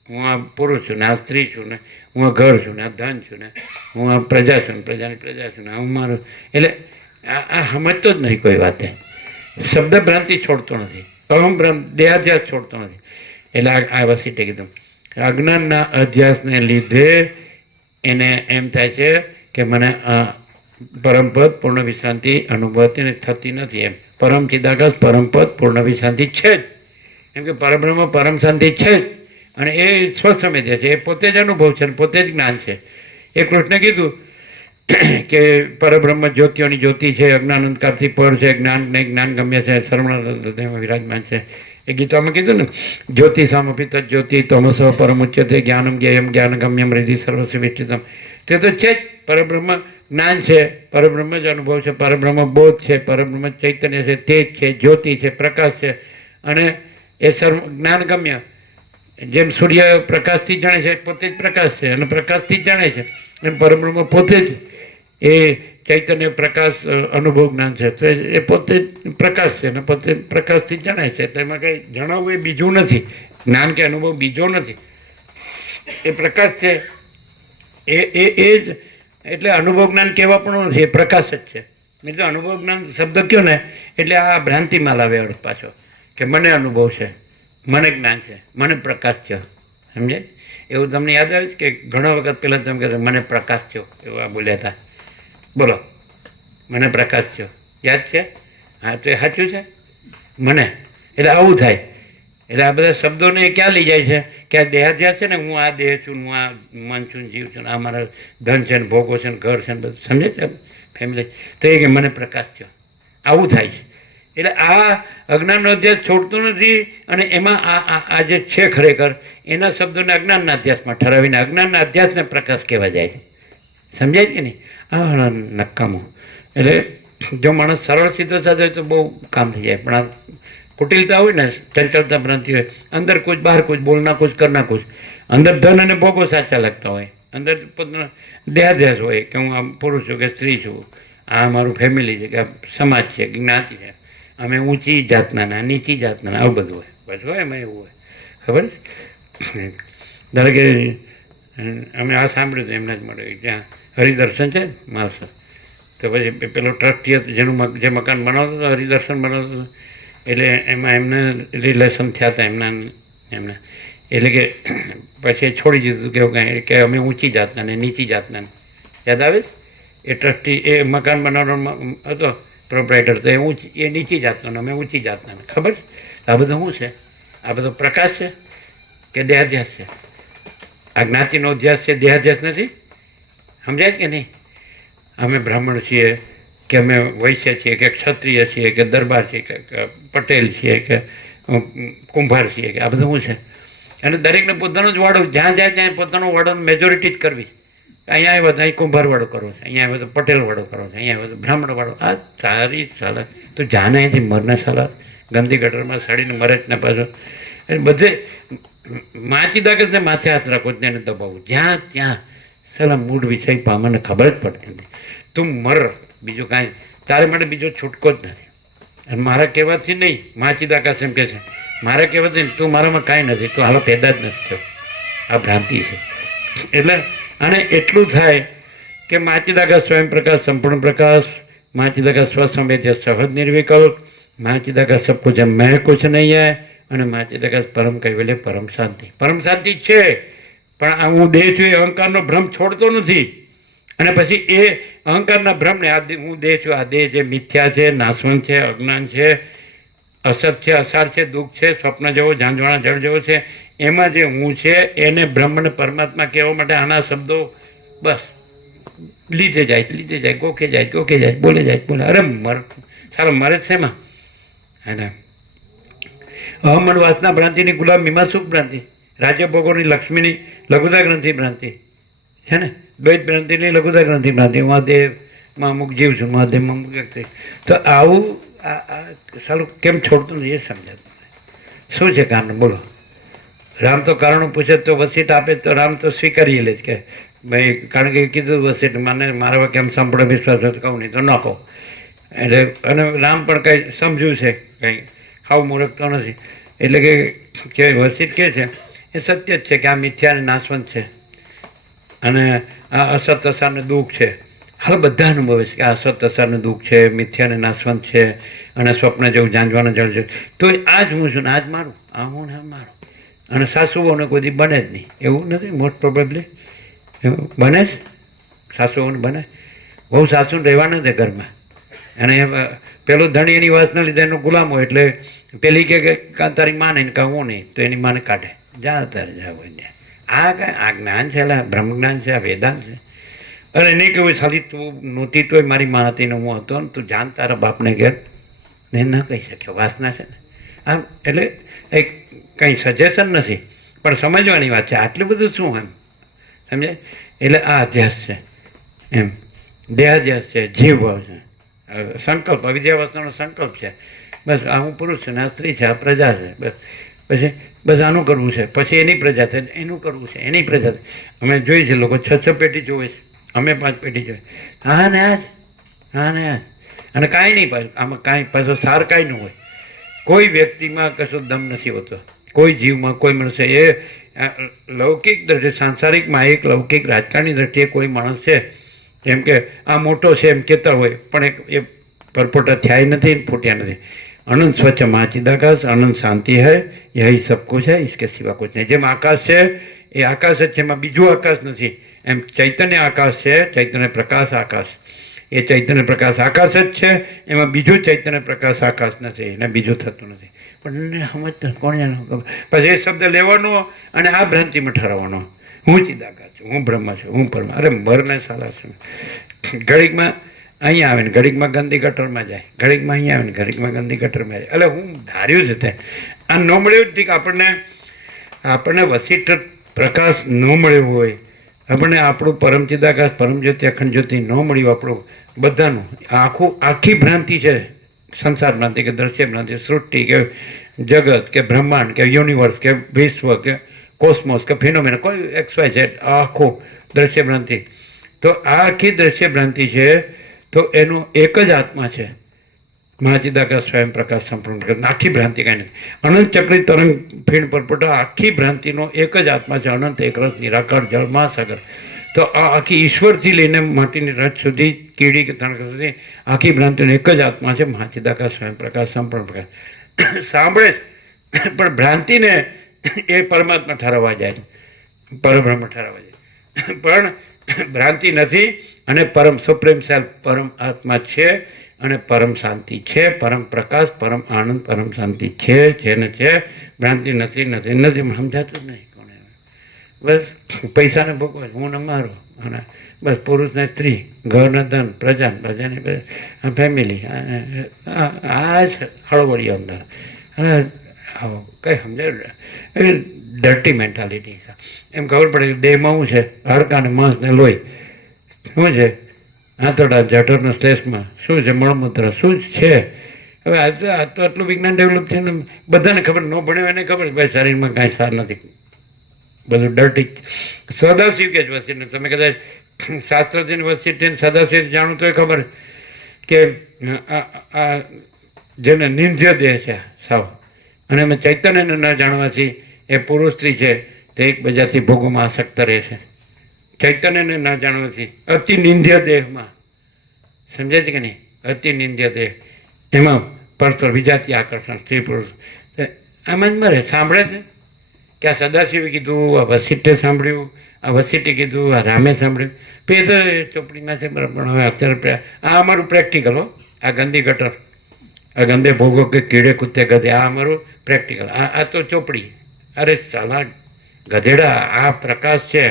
હું આ પુરુષ છું ને, આ સ્ત્રી છું ને, હું આ ઘર છું ને, આ ધન છું ને, હું આ પ્રજા છું ને, પ્રજાની પ્રજા છું ને, હું મારું. એટલે આ સમજતો જ નહીં કોઈ વાતે. શબ્દ ભ્રાંતિ છોડતો નથી, અહમ ભ્રાંતિ દેહાધ્યાસ છોડતો નથી. એટલે આ વસીટે કીધું અજ્ઞાનના અધ્યાસને લીધે એને એમ થાય છે કે મને પરમપદ પૂર્ણ વિશ્રાંતિ અનુભવતી થતી નથી. એમ પરમ ચિદાકાશ પરમપદ પૂર્ણ વિશ્રાંતિ છે જ, એમ કે પરબ્રહ્મ પરમ શાંતિ છે જ, અને એ સ્વસંવેદ્ય છે, એ પોતે જ અનુભવ છે, પોતે જ જ્ઞાન છે. એ કૃષ્ણે કીધું કે પરબ્રહ્મ જ્યોતિઓની જ્યોતિ છે, અજ્ઞાનંદકારથી પર છે, જ્ઞાન ગમ્ય છે, સર્વણ વિરાજમાન છે. એ ગીતામાં કીધું ને, જ્યોતિ સામપિત જ્યોતિ તમસ પરમુચ્યતે જ્ઞાનમ જ્ઞેયમ જ્ઞાન ગમ્યમ હૃદિ સર્વસ્વ વિષ્ટિતમ. તે તો છે જ, પરબ્રહ્મ જ્ઞાન છે, પરબ્રહ્મ જ અનુભવ છે, પરબ્રહ્મ બોધ છે, પરબ્રહ્મ ચૈતન્ય છે, તેજ છે, જ્યોતિ છે, પ્રકાશ છે. અને એ સર્વ જ્ઞાન ગમ્ય, જેમ સૂર્ય પ્રકાશથી જાણે છે, પોતે જ પ્રકાશ છે અને પ્રકાશથી જ જાણે છે, એમ પરબ્રહ્મ પોતે જ એ ચૈતન્ય પ્રકાશ અનુભવ જ્ઞાન છે. તો એ પોતે જ પ્રકાશ છે અને પોતે પ્રકાશથી જ જણાય છે. તેમાં કંઈ જણાવવું એ બીજું નથી, જ્ઞાન કે અનુભવ બીજો નથી, એ પ્રકાશ છે. એ જ એટલે અનુભવ જ્ઞાન કહેવા પણ નથી, એ પ્રકાશ જ છે. મિત્રો અનુભવ જ્ઞાન શબ્દ કયો ને એટલે આ ભ્રાંતિમાં લાવે અર્થ પાછો કે મને અનુભવ છે, મને જ્ઞાન છે, મને પ્રકાશ થયો. સમજે? એવું તમને યાદ આવે છે કે ઘણો વખત પહેલાં તમે કહેતા મને પ્રકાશ થયો, એવું આ બોલ્યા હતા. બોલો, મને પ્રકાશ થયો, યાદ છે? હા, તો એ સાચું છે. મને એટલે આવું થાય. એટલે આ બધા શબ્દોને ક્યાં લઈ જાય છે કે આ દેહાધ્યાસ છે ને, હું આ દેહ છું, હું આ મન છું, જીવ છું, આ મારા ધન છે ને ભોગો છે ને ઘર છે ને બધું, સમજે છે ફેમિલી. તો એ કે મને પ્રકાશ થયો, આવું થાય છે. એટલે આ અજ્ઞાનનો અધ્યાસ છોડતું નથી, અને એમાં આ જે છે ખરેખર એના શબ્દોને અજ્ઞાનના અધ્યાસમાં ઠરાવીને અજ્ઞાનના અધ્યાસને પ્રકાશ કહેવા જાય છે. સમજાય છે ને? આ નકામું. એટલે જો માણસ સરળ સીધો સાધો હોય તો બહુ કામ થઈ જાય, પણ આ કુટિલતા હોય ને, ચંચળતા ભ્રાંતિ હોય, અંદર કુછ બહાર કુછ, બોલના કુછ કરના કુછ, અંદર ધન અને ભોગો સાચા લાગતા હોય, અંદર પોતાનો દેહાધ્યાસ હોય કે હું આમ પુરુષ છું કે સ્ત્રી છું, આ મારું ફેમિલી છે કે સમાજ છે કે જ્ઞાતિ છે, અમે ઊંચી જાતના નીચી જાતના, આવું બધું હોય. બસ હોય એમાં એવું હોય, ખબર છે? ધારો કે અમે આ સાંભળ્યું હતું એમના જ મળે, જ્યાં હરિદર્શન છે માણસ, તો પછી પેલો ટ્રસ્ટી હતો જેનું જે મકાન બનાવતો હતો, હરિદર્શન બનાવતો હતો, એટલે એમાં એમને રિલેશન થયા હતા એમના એટલે કે પછી છોડી દીધું કેવું કાંઈ કે અમે ઊંચી જાતના ને નીચી જાતના. યાદ આવે છે? એ ટ્રસ્ટી એ મકાન બનાવવાનો હતો પ્રોપરાઇટર, તો એ નીચી જાતનો ને અમે ઊંચી જાતના. ખબર છે? આ બધું શું છે? આ બધો પ્રકાશ છે કે દેહાધ્યાસ છે? આ જ્ઞાતિનો અધ્યાસ છે, દેહાધ્યાસ નથી. સમજાય કે નહીં? અમે બ્રાહ્મણ છીએ કે અમે વૈશ્ય છીએ કે ક્ષત્રિય છીએ કે દરબાર છીએ કે પટેલ છીએ કે કુંભાર છીએ કે આ બધું શું છે? અને દરેકને પોતાનો જ વાડો, જ્યાં જાય ત્યાં પોતાનો વાડોની મેજોરિટી જ કરવી. અહીંયા આવ્યો તો અહીં કુંભાર વાળો કરવો છે, અહીંયા આવ્યો તો પટેલ વાળો કરવો છે, અહીંયા આવ્યો તો બ્રાહ્મણ વાળો. આ તારી સાલા, તું જાને અહીંથી મરને સાલા, ગંદી ગટરમાં સડીને મરે જ ને પાછો. એટલે બધે માચી દાગતને માથે હાથ રાખો, તેને દબાવવું જ્યાં ત્યાં. સાલા મૂળ વિષય પામને ખબર જ પડતી નથી. તું મર, બીજું કાંઈ તારે માટે બીજો છૂટકો જ નથી. અને મારા કહેવાથી નહીં, માચી દાકાશ એમ કહે છે, મારા કહેવાથી તું મારામાં કાંઈ નથી, તું હાલો પેદા જ નથી થયો. આ ભ્રાંતિ છે. એટલે અને એટલું થાય કે માચિદાકા સ્વયં પ્રકાશ, સંપૂર્ણ પ્રકાશ, માચિદાકા સ્વસંવેદ્ય સહજ નિર્વિકલ્પ, માચિદાકા સબ કુછ મેં કુછ નહીં હૈ, અને માચિદાકા પરમ કૈવલ્ય પરમ શાંતિ. પરમ શાંતિ છે, પણ આ હું દેહ છું એ અહંકારનો ભ્રમ છોડતો નથી. અને પછી એ અહંકારના ભ્રમને આ હું દેહ છું, આ દેહ જે મિથ્યા છે, નાશવંત છે, અજ્ઞાન છે, અસત છે, અસાર છે, દુઃખ છે, સ્વપ્ન જેવો, ઝાંઝવાણા જળ જેવો છે, એમાં જે હું છે એને બ્રહ્મને પરમાત્મા કહેવા માટે આના શબ્દો બસ લીધે જાય, ગોખે જાય, બોલે જાય. અરે સારો મરે છે એમાં. અને અહમણ વાસના ભ્રાંતિની ગુલામ મીમાંસુક ભ્રાંતિ, રાજ્ય ભોગોની લક્ષ્મીની લઘુતા ગ્રંથિ ભ્રાંતિ છે ને, દ્વૈત ભ્રાંતિની લઘુતા ગ્રંથિ ભ્રાંતિ, મહાદેવમાં અમુક જીવ છું, મહાદેવમાં અમુક વ્યક્તિ. તો આવું આ સારું કેમ છોડતું નથી એ સમજાતું. શું છે કારણ? બોલો. રામ તો કારણો પૂછે તો વસીટ આપે તો રામ તો સ્વીકારી લે કે ભાઈ, કારણ કે કીધું વસીટ મને મારા કેમ સંપૂર્ણ વિશ્વાસ હોય તો કહું, નહીં તો ન કહું. એટલે અને રામ પણ કંઈ સમજ્યું છે, કંઈ હાવ મૂર્ખ તો નથી. એટલે કે વસીટ કહે છે એ સત્ય જ છે કે આ મિથ્યા અને નાશવંત છે, અને આ અસત અસારને દુઃખ છે. હાલ બધા અનુભવે છે કે આ અસત અસારને દુઃખ છે, મિથ્યા અને નાશવંત છે, અને સ્વપ્ન જેવું ઝાંઝવાના જળ છે. તો આ જ હું છું ને આ જ મારું, આ હું ને મારું. અને સાસુઓને કોઈ દી બને જ નહીં એવું નથી, મોસ્ટ પ્રોબેબલી બને જ, સાસુઓને બને. બહુ સાસુને રહેવા નથી ઘરમાં, અને પેલો ધણી એની વાસના લીધે એનો ગુલામ હોય, એટલે પેલી કે તારી માને ને કાં હું નહીં, તો એની માને કાઢે, જા તારે જા હોય ત્યાં. આ કાંઈ આ જ્ઞાન છે, બ્રહ્મ જ્ઞાન છે, આ વેદાંત છે. અને નહીં કહ્યું ખાલી તું નહોતી તોય મારી માં હતી ને હું હતો ને, તું જાણ તારા બાપને ઘેર ને ન કહી શક્યો, વાસના છે ને. આમ એટલે એક કંઈ સજેશન નથી, પણ સમજવાની વાત છે. આટલું બધું શું એમ સમજાય? એટલે આ અધ્યાસ છે એમ, દેહાધ્યાસ છે, જીવ ભાવ છે, સંકલ્પ, અવિદ્યાવસ્થાનો સંકલ્પ છે. બસ આ હું પુરુષ છું ને આ સ્ત્રી છે, આ પ્રજા છે, બસ. પછી બસ આનું કરવું છે, પછી એની પ્રજા છે, એનું કરવું છે, એની પ્રજા છે. અમે જોઈએ છે લોકો 6 પેટી જોવે છે, અમે 5 પેટી જોઈએ. હા ને આ જ, હા ને આ જ. અને કાંઈ નહીં પાછું આમાં, કાંઈ પાછો સાર કાંઈ ન હોય. કોઈ વ્યક્તિમાં કશો દમ નથી હોતો, કોઈ જીવમાં, કોઈ મનુષ્ય. એ લૌકિક દ્રષ્ટિએ, સાંસારિકમાં એક લૌકિક રાજકારણની દ્રષ્ટિએ કોઈ માણસ છે જેમ કે આ મોટો છે એમ કહેતા હોય, પણ એ પરપોટા થયા નથી, ફૂટ્યા નથી. અનંત સ્વચ્છ માચિદાકાશ, અનંત શાંતિ હૈ, યહી સબ કુછ હૈ, इसके सिवा कुछ नहीं. જેમ આકાશ છે એ આકાશ જ છે, એમાં બીજું આકાશ નથી. એમ ચૈતન્ય આકાશ છે, ચૈતન્ય પ્રકાશ આકાશ. એ ચૈતન્ય પ્રકાશ આકાશ જ છે, એમાં બીજું ચૈતન્ય પ્રકાશ આકાશ નથી, એને બીજું થતું નથી. પણ એને સમજતો કોણ જાણે ખબર. પછી એ શબ્દ લેવાનો અને આ ભ્રાંતિમાં ઠરાવવાનો, હું ચિદાકાશ છું, હું બ્રહ્મ છું, હું પરમ. અરે મરને સાલા છું. ઘડીકમાં અહીંયા આવે ને ઘડીકમાં ગંદી ગટરમાં જાય, ઘડીકમાં અહીંયા આવે ને ઘડીકમાં ગંદી ગટરમાં જાય. એટલે હું ધાર્યું છે તે આ ન મળ્યું જ ઠીક. આપણને વસિષ્ઠ પ્રકાશ ન મળ્યો હોય, આપણને આપણું પરમ ચિદાકાશ પરમ જ્યોતિ અખંડ જ્યોતિ ન મળ્યું, આપણું બધાનું આખી ભ્રાંતિ છે, સંસાર ભ્રાંતિ કે દ્રશ્ય ભ્રાંતિ, સૃષ્ટિ કે જગત કે બ્રહ્માંડ કે યુનિવર્સ કે વિશ્વ કે કોસ્મોસ કે ફિનોમેના, કોઈ XY છે, આખું દ્રશ્ય ભ્રાંતિ. તો આ આખી દ્રશ્ય ભ્રાંતિ છે, તો એનો એક જ આત્મા છે, મહાચિદાકાશ સ્વયં પ્રકાશ સંપૂર્ણ પ્રકાશ. આખી ભ્રાંતિ કાંઈ નથી. અનંત ચક્રી તરંગ ફીણ પરપોટા આખી ભ્રાંતિનો એક જ આત્મા છે, અનંત એકરસ નિરાકાર જળ મહાસાગર. તો આ આખી ઈશ્વરથી લઈને માટીની રચ સુધી, કીડી કે તણક સુધી આખી ભ્રાંતિનો એક જ આત્મા છે, મહાચિદાકાશ સ્વયં પ્રકાશ સંપૂર્ણ પ્રકાશ. સાંભળે પણ ભ્રાંતિને એ પરમાત્મા ઠરાવવા જાય, પરબ્રહ્મ ઠરાવવા જાય, પણ ભ્રાંતિ નથી. અને પરમ સુપ્રીમ સેલ્ફ પરમ આત્મા છે, અને પરમ શાંતિ છે, પરમ પ્રકાશ, પરમ આનંદ, પરમ શાંતિ છે ને છે. ભ્રાંતિ નથી નથી નથી સમજાતું જ નહીં કોને. બસ પૈસાને ભોગવે, હું ને મારો, અને બસ પુરુષ ને સ્ત્રી, ઘર ને ધન, પ્રજા પ્રજાની ફેમિલી, આ જ હળવળી અંદર. આવો કંઈ સમજાય એ ડર્ટી મેન્ટાલિટી. એમ ખબર પડે કે દેહમાં શું છે, હાડકા ને માંસ ને લોહી શું છે, આંતરડા જઠરના શ્લેષમાં શું છે, મળમૂત્ર શું છે. હવે આ તો આટલું વિજ્ઞાન ડેવલપ છે ને બધાને ખબર, ન ભણ્યું એને ખબર ભાઈ શરીરમાં કાંઈ સાર નથી, બધું ડર્ટી. સદાશિવ કે જ વસ્તી, તમે કદાચ શાસ્ત્રથી વસ્તી સદાશિવ જાણો તો એ ખબર કે આ જેને નિંદ્ય દેહ છે સાવ, અને એમાં ચૈતન્યને ન જાણવાથી એ પુરુષ સ્ત્રી છે તે એકબીજાથી ભોગોમાં આસક્ત રહે છે. ચૈતન્યને ના જાણવાથી અતિ નિંદ્ય દેહમાં, સમજાય છે કે નહીં, અતિ નિંદ્ય દેહ, એમાં પરસ્પર વિજાતી આકર્ષણ સ્ત્રી પુરુષ, આમાં જ મરે. સાંભળે છે કે આ સદાશિવે કીધું, આ વસિષ્ઠે સાંભળ્યું, આ વસિષ્ઠે કીધું, આ રામે સાંભળ્યું. એ તો ચોપડીમાં છે બરાબર, પણ હવે અત્યારે આ અમારું પ્રેક્ટિકલ હો. આ ગંદી ગટર, આ ગંદે ભોગો કે કીડે કૂદતે ગધે, આ અમારું પ્રેક્ટિકલ. આ તો ચોપડી. અરે સાલા ગધેડા, આ પ્રકાશ છે,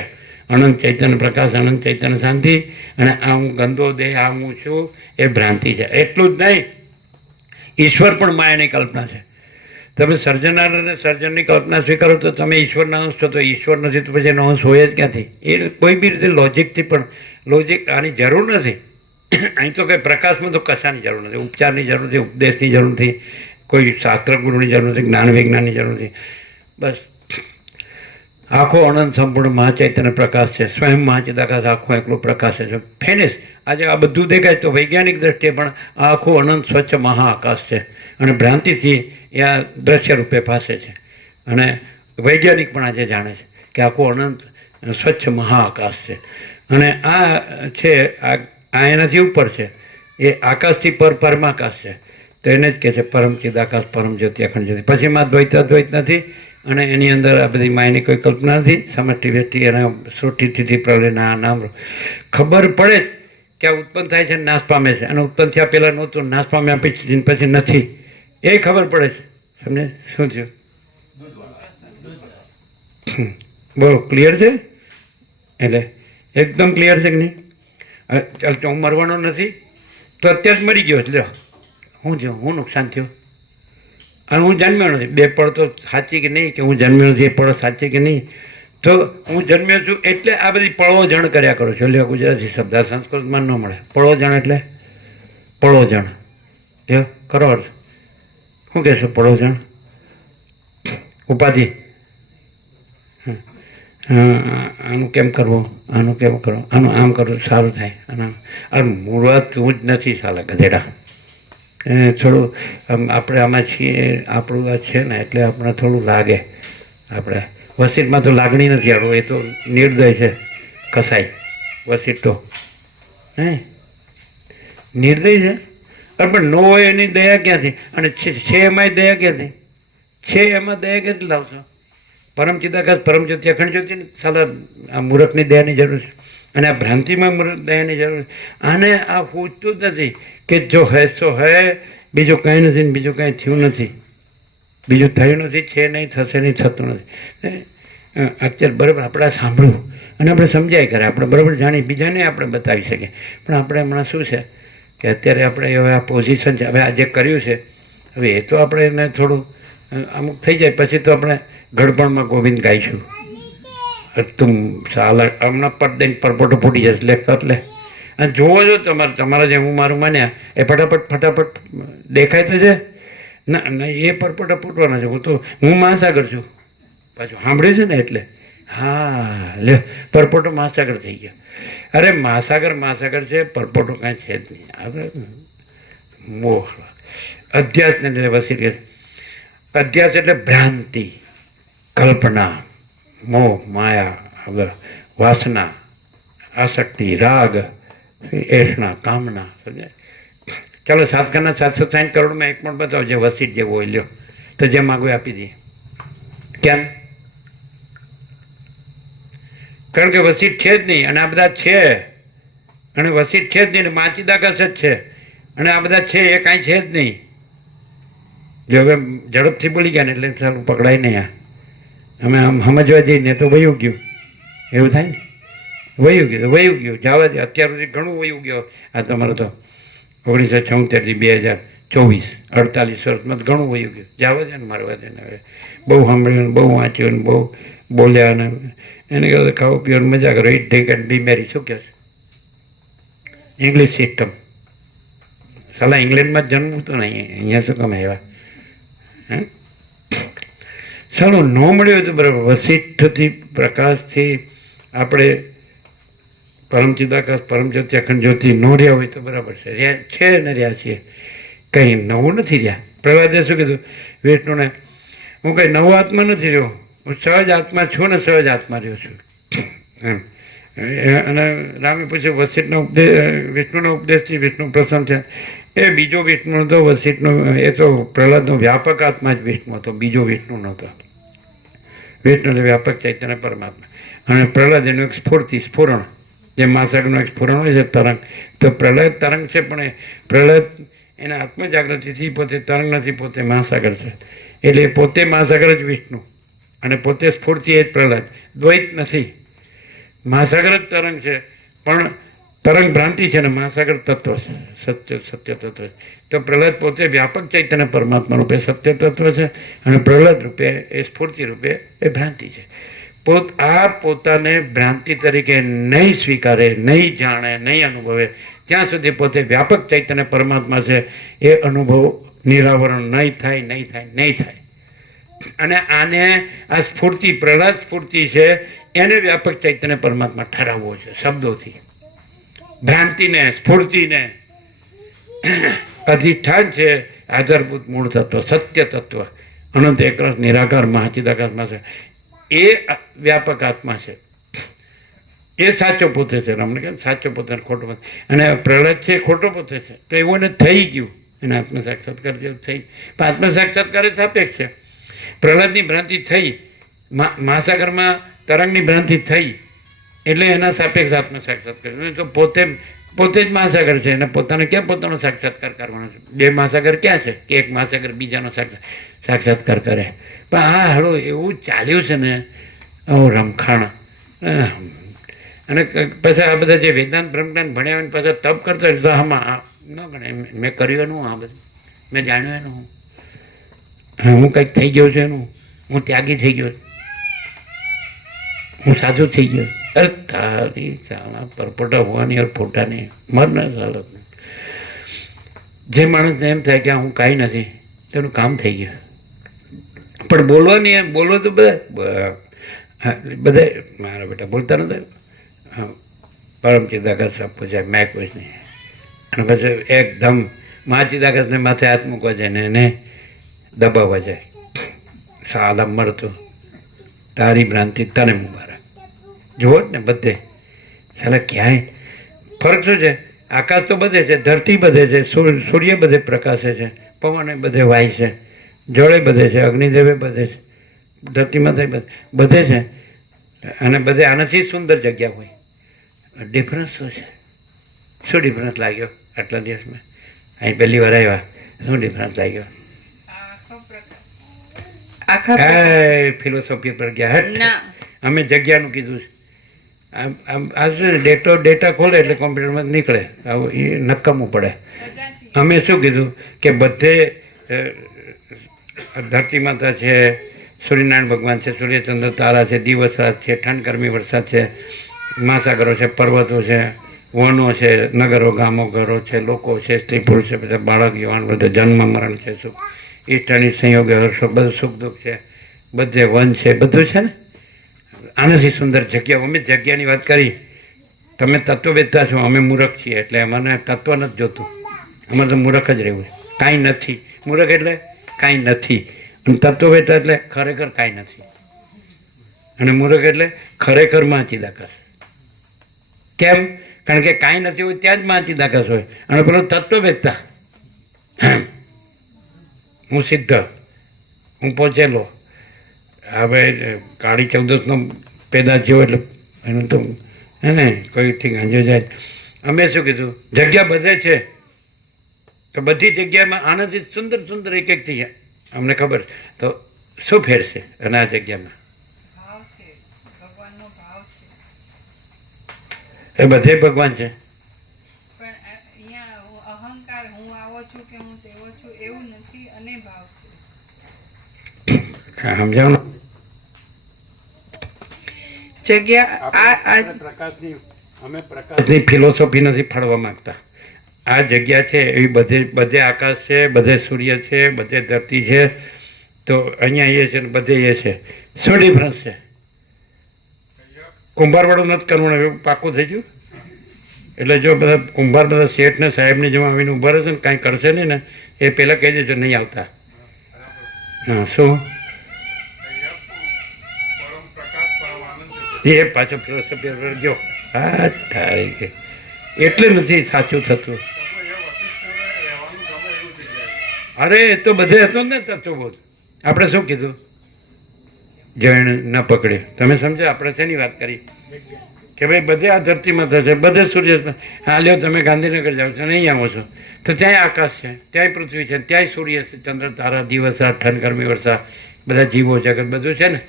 અનંત ચૈતન્ય પ્રકાશ, અનંત ચૈતન્ય શાંતિ. અને આ હું ગંદો દેહ, આ હું છું, એ ભ્રાંતિ છે. એટલું જ નહીં, ઈશ્વર પણ માયાની કલ્પના છે. તમે સર્જનાર અને સર્જનની કલ્પના સ્વીકારો તો તમે ઈશ્વરના અંશ છો, તો ઈશ્વર નથી તો પછી એનો અંશ હોય જ ક્યાંથી? એ કોઈ બી રીતે લોજિકથી પણ, લોજિક આની જરૂર નથી. અહીં તો કંઈ પ્રકાશમાં તો કશાની જરૂર નથી, ઉપચારની જરૂર નથી, ઉપદેશની જરૂર નથી, કોઈ શાસ્ત્ર ગુરુની જરૂર નથી, જ્ઞાન વિજ્ઞાનની જરૂર નથી. બસ આખો અનંત સંપૂર્ણ મહાચૈતન્ય પ્રકાશ છે, સ્વયં મહાચિદાકાશ આખો એકલો પ્રકાશ છે. ફિનિશ. આજે આ બધું દેખાય તો વૈજ્ઞાનિક દ્રષ્ટિએ પણ આ આખું અનંત સ્વચ્છ મહાઆકાશ છે, અને ભ્રાંતિથી એ આ દ્રશ્ય રૂપે ફાસે છે. અને વૈજ્ઞાનિક પણ આજે જાણે છે કે આખું અનંત સ્વચ્છ મહાઆકાશ છે. અને આ છે આ એનાથી ઉપર છે, એ આકાશથી પરમાકાશ છે. તો એને જ કહે છે પરમ ચિદાકાશ પરમ જ્યોતિ અખંડ જ્યોતિ. પછી માં દ્વૈત નથી, અને એની અંદર આ બધી માયની કોઈ કલ્પના નથી, સમષ્ટિ વ્યષ્ટિ અને સૃષ્ટિથી પ્રલયના નામ ખબર પડે કે આ ઉત્પન્ન થાય છે, નાશ પામે છે, અને ઉત્પન્ન થયા પહેલાં નહોતું, નાશ પામ્યા પછી નથી, એ ખબર પડે છે. તમને શું થયું? બોલો, ક્લિયર છે? એટલે એકદમ ક્લિયર છે કે નહીં? ચાલ, હું મરવાનો નથી તો અત્યારે જ મરી ગયો એટલે શું થયું? હું નુકસાન થયું? અને હું જન્મ્યો નથી. બે પળ તો સાચી કે નહીં, કે હું જન્મ્યો નથી એ પળો સાચી કે નહીં? તો હું જન્મ્યો છું એટલે આ બધી પળો જણ કર્યા કરું છું. એટલે ગુજરાતી શબ્દ સંસ્કૃતમાં ન મળે. પળો જણ એટલે પળો જણ, જો કરો અર્થ. શું કહેશો? પળો જણ ઉપાધિ. આનું કેમ કરવું, આનું કેમ કરવું, આનું આમ કરવું સારું થાય, અને મૂળવાત તું જ નથી સાલા ગધેડા. થોડું આપણે આમાં છીએ, આપણું આ છે ને એટલે આપણે થોડું લાગે. આપણે વસીટમાં તો લાગણી નથી આપણું, એ તો નિર્દય છે કસાય. વસીટ તો હે નિર્દય છે, પણ ન હોય એની દયા ક્યાંથી? અને છે એમાંય દયા ક્યાંથી? છે એમાં દયા ક્યાંથી લાવશો? પરમ ચિદાકાશ પરમ જ્યોતિ અખંડ જ્યોતિ સાલા આ મૂર્ખની દયાની જરૂર છે, અને આ ભ્રાંતિમાં મૂર્ખ દયાની જરૂર છે. આને આ પૂછતું જ નથી કે જો હે સો હે, બીજું કાંઈ નથી, બીજું કાંઈ થયું નથી. બીજું થયું નથી, છે નહીં, થશે નહીં, થતું નથી. અત્યારે બરાબર આપણે સાંભળ્યું અને આપણે સમજાય કરે, આપણે બરાબર જાણી બીજાને આપણે બતાવી શકીએ. પણ આપણે હમણાં શું છે કે અત્યારે આપણે હવે આ પોઝિશન છે, હવે આ જે કર્યું છે હવે એ તો આપણે એને થોડું અમુક થઈ જાય પછી તો આપણે ગડપણમાં ગોવિંદ ગાઈશું. તું સાલ હમણાં પટ દઈને પરપોટો ફૂટી જશે લે કર લે. અને જોવો છો તમારા જે હું મારું માન્યા એ ફટાફટ દેખાય તો છે ના ના, એ પરપોટા ફૂટવાના છે. હું મહાસાગર છું પાછું સાંભળ્યું છે ને એટલે. હા લે પરપોટો મહાસાગર થઈ ગયો. અરે મહાસાગર છે, પરપોટો કાંઈ છે જ નહીં. આપણે મોહ અધ્યાસને લીધે વસી ગયા. અધ્યાસ એટલે ભ્રાંતિ, કલ્પના, મોહ, માયા, વાસના, આસક્તિ, રાગ, એષણા, કામના. સમજાય? ચાલો 760 કરોડમાં એક પણ બતાવો જે વસીટ જેવો હોય લ્યો, તો જે માગું આપી દઈએ. કેમ? કારણ કે વસીટ છે જ નહીં અને આ બધા છે, અને વસીટ છે જ નહીં, માચીદાકસ જ છે અને આ બધા છે એ કાંઈ છે જ નહીં. જો હવે ઝડપથી બોલી ગયા ને એટલે સારું પકડાય નહીં. આ અમે આમ સમજવા જઈને તો વયું ગયું એવું થાય ને. વયું ગયું જવા દે. અત્યાર સુધી ઘણું વયું ગયો. આ તમારો તો 1976 થી 2024 48 વર્ષમાં ઘણું વયું ગયું. જવા દે ને, મારવા દે ને. હવે બહુ સાંભળ્યું, બહુ વાંચ્યું ને બહુ બોલ્યા ને એને કહે ખાઓ પીઓ મજા કરો. ઇટ ડ્રિંક એન્ડ બી મેરી. શું કહે છે ઇંગ્લિશ સિસ્ટમ? સાલા ઇંગ્લેન્ડમાં જન્મવું તો નહીં, અહીંયા શું કામ આવ્યા? હે સારું ન મળ્યું તો બરાબર. વસિષ્ઠથી પ્રકાશથી આપણે પરમ ચિદાકાશ પરમ જ્યોતિ અખંડ જ્યોતિ ન રહ્યા હોય તો બરાબર છે. છે ને રહ્યા છીએ, કંઈ નવું નથી રહ્યા. પ્રહલાદે શું કીધું વિષ્ણુને? હું કંઈ નવો આત્મા નથી રહ્યો, હું સહજ આત્મા છું ને સહજ આત્મા રહ્યો છું એમ. અને રામે પૂછ્યું વસિષ્ઠનો ઉપદેશ, વિષ્ણુના ઉપદેશથી વિષ્ણુ પ્રસન્ન થયા. એ બીજો વિષ્ણુ હતો વસિષ્ઠનો, એ તો પ્રહલાદનો વ્યાપક આત્મા જ વિષ્ણુ હતો, બીજો વિષ્ણુ નહોતો. વિષ્ણુ એટલે વ્યાપક ચૈતન્ય પરમાત્મા. અને પ્રહલાદ એનું એક સ્ફુરણ, જે મહાસાગરનું એક સ્ફુરણ હોય છે તરંગ. તો પ્રહલાદ તરંગ છે, પણ એ પ્રહલાદ એના આત્મજાગૃતિથી પોતે તરંગ નથી, પોતે મહાસાગર છે. એટલે એ પોતે મહાસાગર જ વિષ્ણુ અને પોતે સ્ફૂર્તિ એ જ પ્રહલાદ. દ્વૈત નથી. મહાસાગર જ તરંગ છે, પણ તરંગ ભ્રાંતિ છે ને મહાસાગર તત્વ છે, સત્ય તત્વ છે. તો પ્રહલાદ પોતે વ્યાપક ચૈતન્ય પરમાત્મા રૂપે સત્ય તત્વ છે અને પ્રહલાદ રૂપે એ સ્ફૂર્તિ રૂપે એ ભ્રાંતિ છે. આ પોતાને ભ્રાંતિ તરીકે નહીં સ્વીકારે, નહીં જાણે, નહીં અનુભવે ત્યાં સુધી પોતે વ્યાપક ચૈતન્ય પરમાત્મા છે એ અનુભવ નિરાવરણ નહીં થાય. અને આને આ સ્ફૂર્તિ, પ્રહલાદ સ્ફૂર્તિ છે એને વ્યાપક ચૈતન્ય પરમાત્મા ઠરાવવો છે શબ્દોથી. ભ્રાંતિને, સ્ફૂર્તિને અધિષ્ઠાન છે આધારભૂત મૂળ તત્વ, સત્ય તત્વ, અનંત એકરસ નિરાકાર મહાચિદાકાશમાં છે. એ વ્યાપક આત્મા છે, એ સાચો પોતે છે. રમણે કહે સાચો પોતે ખોટો પોતે. અને પ્રહલાદ છે ખોટો પોતે છે, તો એવું એને થઈ ગયું. એને આત્મ સાક્ષાત્કાર જેવું થઈ. પણ આત્મ સાક્ષાત્કાર એ સાપેક્ષ છે. પ્રહલાદની ભ્રાંતિ થઈ, મહાસાગરમાં તરંગની ભ્રાંતિ થઈ, એટલે એના સાપેક્ષ આત્મ સાક્ષાત્કાર. તો પોતે જ મહાસાગર છે અને પોતાને ક્યાં પોતાનો સાક્ષાત્કાર કરવાનો છે? બે મહાસાગર ક્યાં છે કે એક મહાસાગર બીજાનો સાક્ષાત્કાર કરે? પણ આ હળો એવું ચાલ્યું છે ને રમખાણ. અને પછી આ બધા જે વેદાંત બ્રહ્મજ્ઞાન ભણ્યા હોય પાછા તપ કરતા હોય તો આમાં ન ગણે. મેં કર્યું એનું, આ બધું મેં જાણ્યું એનું, હું કંઈક થઈ ગયો છું એનું, હું ત્યાગી થઈ ગયો, હું સાધુ થઈ ગયો. અરે તારી ચાલા પરપોટા હોવાની और ફોટા નહીં મરના ચાલત. જે માણસને એમ થાય કે હું કાંઈ નથી તેનું કામ થઈ ગયું. પણ બોલવાની એમ બોલો તો બધા મારા બેટા બોલતા નથી. પરમ ચિદાકાશ આપવો જાય મેં કોઈ નહીં. અને પછી એકદમ મહાચિદાકાશને માથે હાથ મૂકવા જાય ને એને દબાવવા જાય. સાદા મળતું તારી ભ્રાંતિ તને મુબારક. જુઓ જ ને બધે સાલા ક્યાંય ફરક શું છે? આકાશ તો બધે છે, ધરતી બધે છે, સૂર્ય બધે પ્રકાશે છે, પવન બધે વાય છે, જળે બધે છે, અગ્નિદેવે બધે છે, ધરતીમાં થાય બધે છે. અને બધે આનાથી સુંદર જગ્યા હોય. ડિફરન્સ શું છે? શું ડિફરન્સ લાગ્યો આટલા દિવસમાં? અહીં પહેલી વાર આવ્યા, શું ડિફરન્સ લાગ્યો? આખા ફિલોસોફી પર ગયા હટ. ના અમે જગ્યાનું કીધું છે. આ છે ને ડેટા ખોલે એટલે કોમ્પ્યુટરમાં નીકળે. આવું એ નક્કામું પડે. અમે શું કીધું કે બધે ધરતી માતા છે, સૂર્યનારાયણ ભગવાન છે, સૂર્યચંદ્ર તારા છે, દિવસ રાત છે, ઠંડ ગરમી વરસાદ છે, મહાસાગરો છે, પર્વતો છે, વનો છે, નગરો ગામો ઘરો છે, લોકો છે, સ્ત્રી પુરુષ છે, બધા બાળક યુવાન બધા જન્મ મરણ છે, સુખ ઈષ્ટની સંયોગ હર્ષો બધું સુખ દુઃખ છે, બધે વન છે, બધું છે ને. આનાથી સુંદર જગ્યા. અમે જગ્યાની વાત કરી. તમે તત્વવેદતા છો, અમે મૂર્ખ છીએ એટલે અમને તત્વ નથી જોતું. અમારે તો મૂર્ખ જ રહેવું. કાંઈ નથી. મૂર્ખ એટલે કાંઈ નથી, અને તત્વવેદતા એટલે ખરેખર કાંઈ નથી, અને મૂર્ખ એટલે ખરેખર માચી દાકાશ. કેમ? કારણ કે કાંઈ નથી હોય ત્યાં જ માચી દાકાશ હોય. અને પેલો તત્વવેદતા, હું સિદ્ધ, હું પહોંચેલો. હવે કાળી ચૌદસનો પેદા થયો એટલે એનું તો હે ને કોઈથી ગાંજો જાય. અમે શું કીધું? જગ્યા બધે છે તો બધી જગ્યામાં આનાથી સુંદર સુંદર એક એક થઈ અમને ખબર. તો શું ફેર છે? અને આ જગ્યામાં ભાવ છે, ભગવાનનો ભાવ છે. એ બધે ભગવાન છે. પણ અહીંયા અહંકાર, હું આવો છું કે હું તેવો છું એવું નથી, અને ભાવ છે. સમજાવવાનું. જગ્યા આપણે પ્રકાશની પ્રકાશની ફિલોસોફી નથી ફાળવા માંગતા. આ જગ્યા છે એવી બધે આકાશ છે, બધે સૂર્ય છે, બધે ધરતી છે. તો અહીંયા એ છે ને બધે એ છે. શું ડિફરન્સ છે? કુંભારવાળું નથી કરવાનું, એવું પાકું થઈ ગયું. એટલે જો બધા કુંભાર બધા શેઠ ને સાહેબની જેમ આવીને ઉભા રહેશે ને કાંઈ કરશે નહીં ને, એ પહેલાં કહી દેજો નહીં આવતા. હા શું એ પાછો ફિલોસોફી પર ગયો. હા તારી કે એટલે નથી સાચું થતું. અરે એ તો બધે હતો ને તત્વબોધ. આપણે શું કીધું? જૈન ન પકડે. તમે સમજો આપણે શેની વાત કરી? કે ભાઈ બધે આ ધરતીમાં થશે, બધે સૂર્ય. હા લ્યો તમે ગાંધીનગર જાઓ છો, નહીં આવો છો તો ત્યાંય આકાશ છે, ત્યાંય પૃથ્વી છે, ત્યાંય સૂર્ય છે, ચંદ્ર તારા, દિવસ રાત, ઠંડ ગરમી વરસાદ, બધા જીવો જગત બધું છે ને.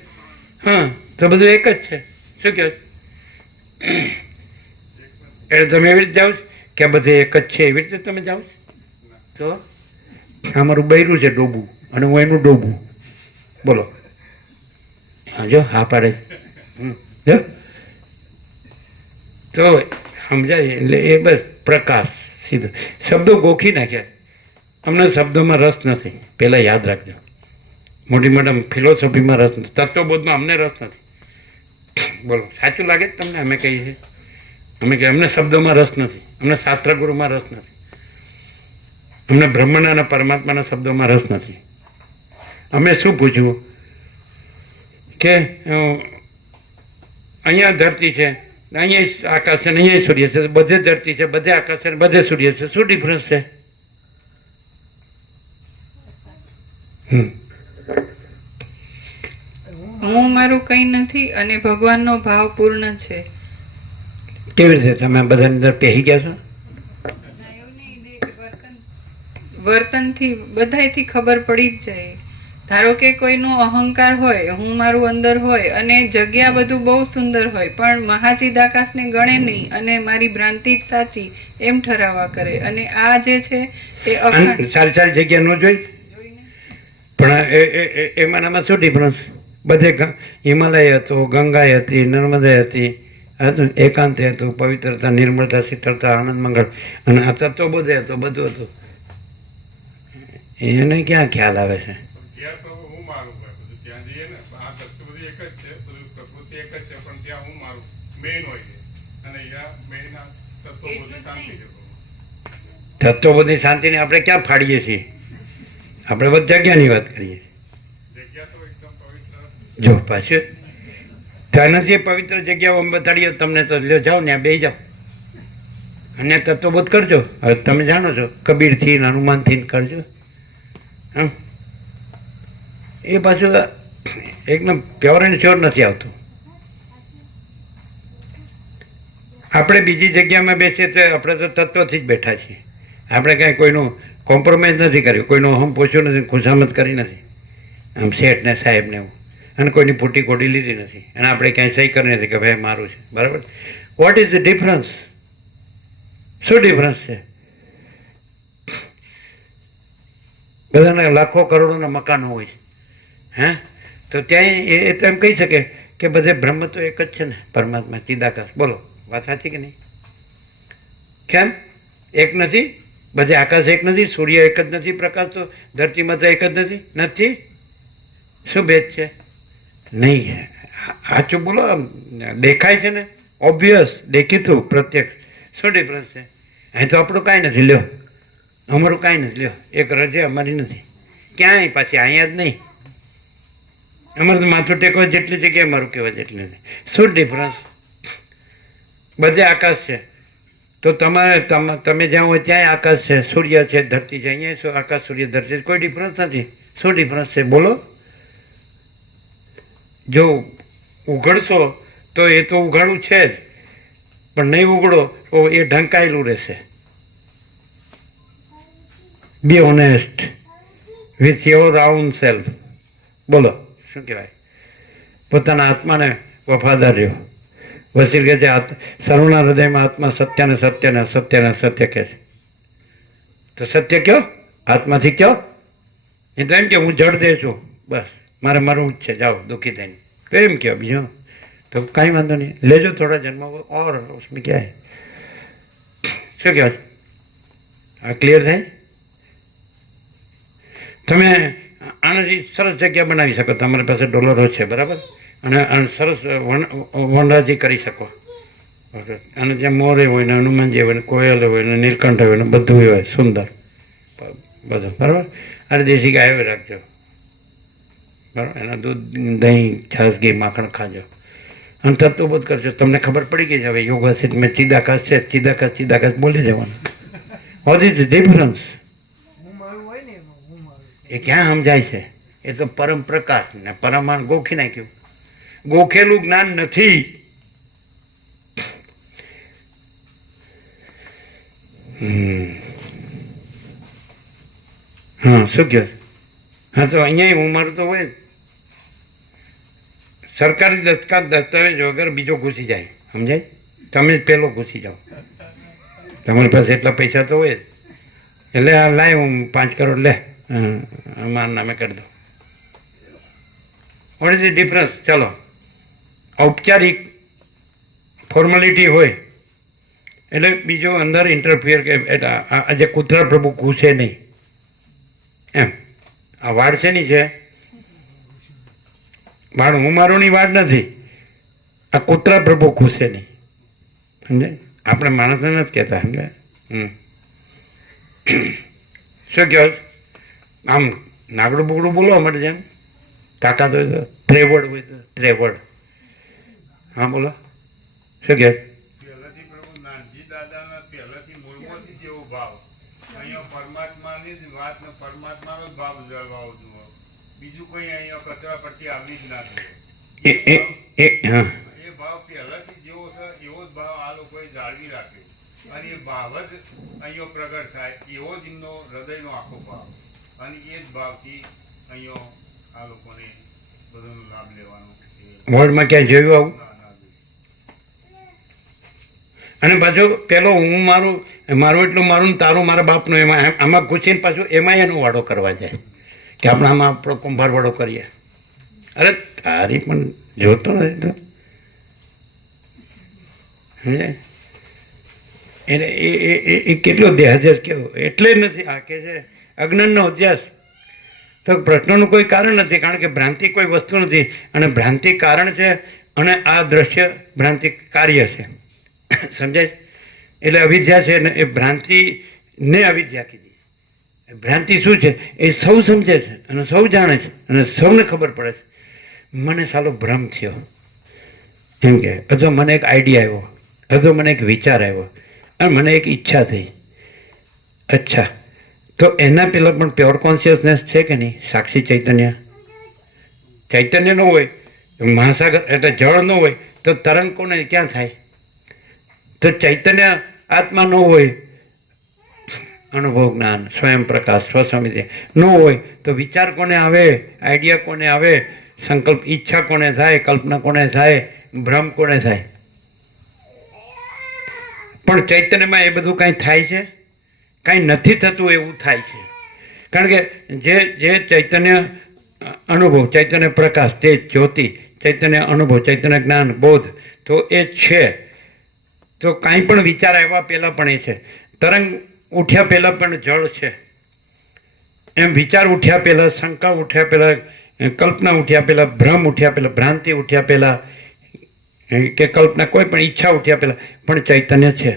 હા તો બધું એક જ છે. શું કહે? એટલે તમે એવી રીતે જાઓ છો કે આ બધે એક જ છે એવી રીતે તમે જાઓ છો? તો અમારું બૈરું છે ડોબું, અને હું એનું ડોબું. બોલો. હા જો હા પાડે જો તો સમજાય. એટલે એ બસ પ્રકાશ સીધો. શબ્દો ગોખી નાખ્યા. અમને શબ્દોમાં રસ નથી, પહેલાં યાદ રાખજો. મોટી મોટા ફિલોસોફીમાં રસ નથી, તત્વબોધમાં અમને રસ નથી. બોલો સાચું લાગે જ તમને? અમે કહીએ છીએ, અમે કહીએ અમને શબ્દોમાં રસ નથી, અમને શાસ્ત્રગુરુમાં રસ નથી, અમને બ્રહ્મના અને પરમાત્માના શબ્દોમાં રસ નથી. અમે શું પૂછ્યું કે અહીંયા ધરતી છે, અહીંયા આકાશ છે, અહીંયા સૂર્ય છે, બધે ધરતી છે, બધે આકાશ છે, બધે સૂર્ય છે, શું ડિફરન્સ છે? હું મારું કંઈ નથી, અને ભગવાનનો ભાવ પૂર્ણ છે. કેવી રીતે તમે બધાની અંદર પહેરી ગયા છો? વર્તનથી બધાયથી ખબર પડી જ જાય. ધારો કે કોઈનો અહંકાર હોય, હું મારું અંદર હોય, અને જગ્યા બધું બહુ સુંદર હોય, પણ મહાચિદાકાશને ગણે નહીં, અને મારી ભ્રાંતિ જ સાચી એમ ઠરાવા કરે. અને આ જે છે એ અખંડ. સારી સારી જગ્યા ન જોઈ, પણ એમાં શું ડિફરન્સ? બધે હિમાલય હતો, ગંગા હતી, નર્મદા હતી, એકાંત હતું, પવિત્રતા, નિર્મળતા, શીતળતા, આનંદ મંગળ, અને આ તત્વ બધે હતો, બધું હતું. એને ક્યાં ખ્યાલ આવે છે? ત્યાં તો હું મારું બધું ત્યાં જઈએ ને આ ધરતી બધી એક જ છે, બધું પ્રકૃતિ એક જ છે, પણ ત્યાં હું મારું મેઇન હોય છે, અને અહીંયા મેઇન તત્વો બધી શાંતિ છે. તત્વબોધની શાંતિને આપણે ક્યાં ફાડીએ છીએ? આપણે બધી જગ્યાની વાત કરીએ. જગ્યા તો એકદમ પવિત્ર. જો પાછું ત્યાં નથી એ પવિત્ર જગ્યાઓ અમે બતાડીએ તમને, તો લ્યો જાઓ ને બે જાઓ અને તત્વબોધ કરજો. હવે તમે જાણો છો કબીરથી ને હનુમાનથી કરજો. હમ એ પાછું એકદમ પ્યોર એન્ડ શ્યોર નથી આવતું. આપણે બીજી જગ્યામાં બેસીએ તો આપણે તો તત્વથી જ બેઠા છીએ. આપણે કાંઈ કોઈનું કોમ્પ્રોમાઇઝ નથી કર્યું, કોઈનો અહમ પોચ્યો નથી, ખુશામત કરી નથી. આમ શેઠ ને સાહેબ ને એવું, અને કોઈની ફૂટી કોડી લીધી નથી, અને આપણે ક્યાંય સહી કરી નથી કે ભાઈ મારું છે, બરાબર. What is the difference? શું ડિફરન્સ છે? બધાના લાખો કરોડોના મકાનો હોય, હે, તો ત્યાં એ તો એમ કહી શકે કે બધે બ્રહ્મ તો એક જ છે ને, પરમાત્મા ચિદાકાશ. બોલો, વાત સાચી કે નહીં? કેમ એક નથી? બધે આકાશ એક નથી? સૂર્ય એક જ નથી? પ્રકાશ તો ધરતીમાં તો એક જ નથી? નથી? શું ભેદ છે? નહીં. સાચું બોલો. દેખાય છે ને, ઓબ્વિયસ, દેખીતું, પ્રત્યક્ષ. શું ડિફરન્સ છે? અહીં તો આપણું કાંઈ નથી. લ્યો, અમારું કાંઈ નથી. લ્યો, એક રજે અમારી નથી ક્યાંય, પાછી અહીંયા જ નહીં. અમારે તો માથું ટેકવા જેટલી જગ્યાએ મારું કહેવાય જેટલી નથી. શું ડિફરન્સ? બધે આકાશ છે, તો તમે જ્યાં હોય ત્યાંય આકાશ છે, સૂર્ય છે, ધરતી છે. અહીંયા શું આકાશ, સૂર્ય, ધરતી, કોઈ ડિફરન્સ નથી. શું ડિફરન્સ છે? બોલો. જો ઉઘડશો તો એ તો ઉઘાડું છે જ, પણ નહીં ઉઘડો તો એ ઢંકાયેલું રહેશે. Be honest with your own self. બોલો, શું કહેવાય? પોતાના આત્માને વફાદાર રહ્યો. વસીલ કહે છે સર્વના હૃદયમાં આત્મા સત્યને સત્યને સત્યને સત્ય કહે છે. તો સત્ય કયો? આત્માથી કયો? એ તો એમ કે હું જડ દે છું, બસ મારે મારું જ છે, જાઓ દુઃખી થઈને. તો એમ કહો, બીજો તો કાંઈ વાંધો નહીં, લેજો થોડા જન્મ ઓર उसमें क्या है. શું કહો? આ ક્લિયર થાય? તમે આનાથી સરસ જગ્યા બનાવી શકો. તમારી પાસે ડોલરો છે, બરાબર, અને સરસ વનરાજી કરી શકો. અને જ્યાં મોરે હોય ને, હનુમાનજી હોય ને, કોયલ હોય ને, નીલકંઠ હોય ને, બધું હોય સુંદર બધું, બરાબર. અરે દેશી ગાયો રાખજો, બરાબર. એના દૂધ, દહીં, છાશ, ઘી, માખણ ખાજો, અને તત્વબોધ કરજો. તમને ખબર પડી ગઈ છે હવે યોગા છે, મેં ચિદાકાશ છે, ચિદાકાશ ચિદાકાશ બોલી જવાનું. What is difference? એ ક્યાં સમજાય છે? એ તો પરમ પ્રકાશ ને પરમાણ ગોખી નાખ્યું. ગોખેલું જ્ઞાન નથી. હા, શું કહો? હા, તો અહીંયા હું મારું તો હોય, સરકારી દસ્તાવેજ વગર બીજો ઘૂસી જાય, સમજાય? તમે જ પહેલો ઘૂસી જાઓ. તમારી પાસે એટલા પૈસા તો હોય જ. એટલે આ લાય, હું 5 કરોડ લે, મારા નામે કરી દો. What is the difference? ચાલો, ઔપચારિક ફોર્માલિટી હોય એટલે બીજો અંદર ઇન્ટરફિયર કે આજે કૂતરા પ્રભુ ઘૂસે નહીં એમ. આ વાડ છે ની છે, વાડ હું મારોની વાડ નથી. આ કૂતરા પ્રભુ ઘૂસે નહીં, સમજાય? આપણે માણસને નથી કહેતા, સમજાય? શું કહો? આમ નાગડું બગડું બોલવા માટે જેમ તાકાત હોય તો, ત્રેવડ હોય તો ત્રેવડ. હા, બોલો, શું કહે? પહેલાથી પ્રભુ નાનજી દાદાના પહેલાથી મૂળમાંથી જેવો ભાવ, અહીંયા પરમાત્માની જ વાત ને પરમાત્માનો જ ભાવ જળવાવો જુઓ. બીજું કોઈ અહીંયા કચરા પટ્ટી આવી જ ના જોઈએ. હા, એ ભાવ પહેલાથી જેવો છે એવો જ ભાવ આ લોકોએ જાળવી રાખ્યો, અને એ ભાવ જ અહીંયા પ્રગટ થાય, એવો જ એમનો હૃદયનો આખો ભાવ, અને એ જ ભાવથી અહીંયા આ લોકોને બધાનો લાભ લેવાનો. વર્લ્ડમાં ક્યાંય જોયું આવું? અને પાછું પેલો હું મારું એટલું મારું ને તારું મારા બાપનું, એમાં આમાં ઘૂસીને પાછું એમાં એનો વાડો કરવા જાય કે આપણે આમાં આપણો કુંભાર વાડો કરીએ. અરે તારી પણ જોતો નથી તો, સમજાય? એને એ કેટલો દેહાદ્યાસ કેવો, એટલે નથી આ કે છે અજ્ઞાનનો અધ્યાસ. તો પ્રશ્નોનું કોઈ કારણ નથી, કારણ કે ભ્રાંતિ કોઈ વસ્તુ નથી, અને ભ્રાંતિ કારણ છે, અને આ દ્રશ્ય ભ્રાંતિ કાર્ય છે, સમજાય? એટલે અવિદ્યા છે ને, એ ભ્રાંતિને અવિદ્યા કીધી. ભ્રાંતિ શું છે એ સૌ સમજે છે, અને સૌ જાણે છે, અને સૌને ખબર પડે છે. મને સાલો ભ્રમ થયો એમ કે, અથવા મને એક આઈડિયા આવ્યો, અથવા મને એક વિચાર આવ્યો, અને મને એક ઈચ્છા થઈ. અચ્છા, તો એના પહેલાં પણ પ્યોર કોન્શિયસનેસ છે કે નહીં? સાક્ષી ચૈતન્ય. ચૈતન્ય ન હોય, મહાસાગર એટલે જળ ન હોય તો તરંગ કોને ક્યાં થાય? તો ચૈતન્ય આત્મા ન હોય અનુભવ જ્ઞાન, સ્વયં પ્રકાશ, સ્વસમિતિ ન હોય તો વિચાર કોને આવે, આઈડિયા કોને આવે, સંકલ્પ ઈચ્છા કોને થાય, કલ્પના કોને થાય, ભ્રમ કોને થાય? પણ ચૈતન્યમાં એ બધું કાંઈ થાય છે? કાંઈ નથી થતું એવું થાય છે. કારણ કે જે ચૈતન્ય અનુભવ, ચૈતન્ય પ્રકાશ, તે જ્યોતિ, ચૈતન્ય અનુભવ, ચૈતન્ય જ્ઞાન, બોધ, તો એ છે. તો કાંઈ પણ વિચાર આવ્યા પહેલાં પણ એ છે. તરંગ ઉઠ્યા પહેલાં પણ જળ છે. એમ વિચાર ઉઠ્યા પહેલાં, શંકા ઉઠ્યા પહેલાં, કલ્પના ઉઠ્યા પહેલાં, ભ્રમ ઉઠ્યા પહેલાં, ભ્રાંતિ ઉઠ્યા પહેલાં, કે કલ્પના કોઈ પણ ઈચ્છા ઉઠ્યા પહેલાં પણ ચૈતન્ય છે.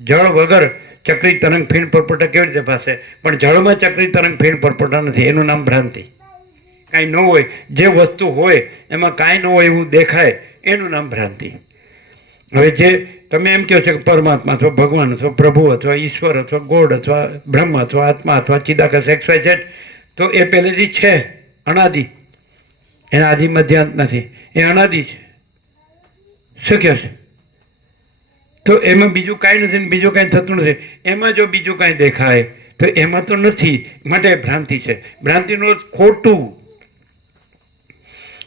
જળ વગર ચક્રી તરંગ ફીણ પરપોટા કેવી રીતે ભાસે? પણ જળમાં ચક્રી તરંગ ફીણ પરપોટા નથી, એનું નામ ભ્રાંતિ. કાંઈ ન હોય, જે વસ્તુ હોય એમાં કાંઈ ન હોય એવું દેખાય, એનું નામ ભ્રાંતિ. હવે જે તમે એમ કહો છો કે પરમાત્મા અથવા ભગવાન અથવા પ્રભુ અથવા ઈશ્વર અથવા ગોડ અથવા બ્રહ્મ અથવા આત્મા અથવા ચિદાકાશ XYZ, તો એ પહેલેથી છે, અનાદિ. એના આદિ મધ્યાંત નથી, એ અનાદિ છે. શું કહે છે? તો એમાં બીજું કાંઈ નથી, બીજું કાંઈ થતું નથી. એમાં જો બીજું કાંઈ દેખાય તો એમાં તો નથી, માટે ભ્રાંતિ છે. ભ્રાંતિનો અર્થ ખોટું.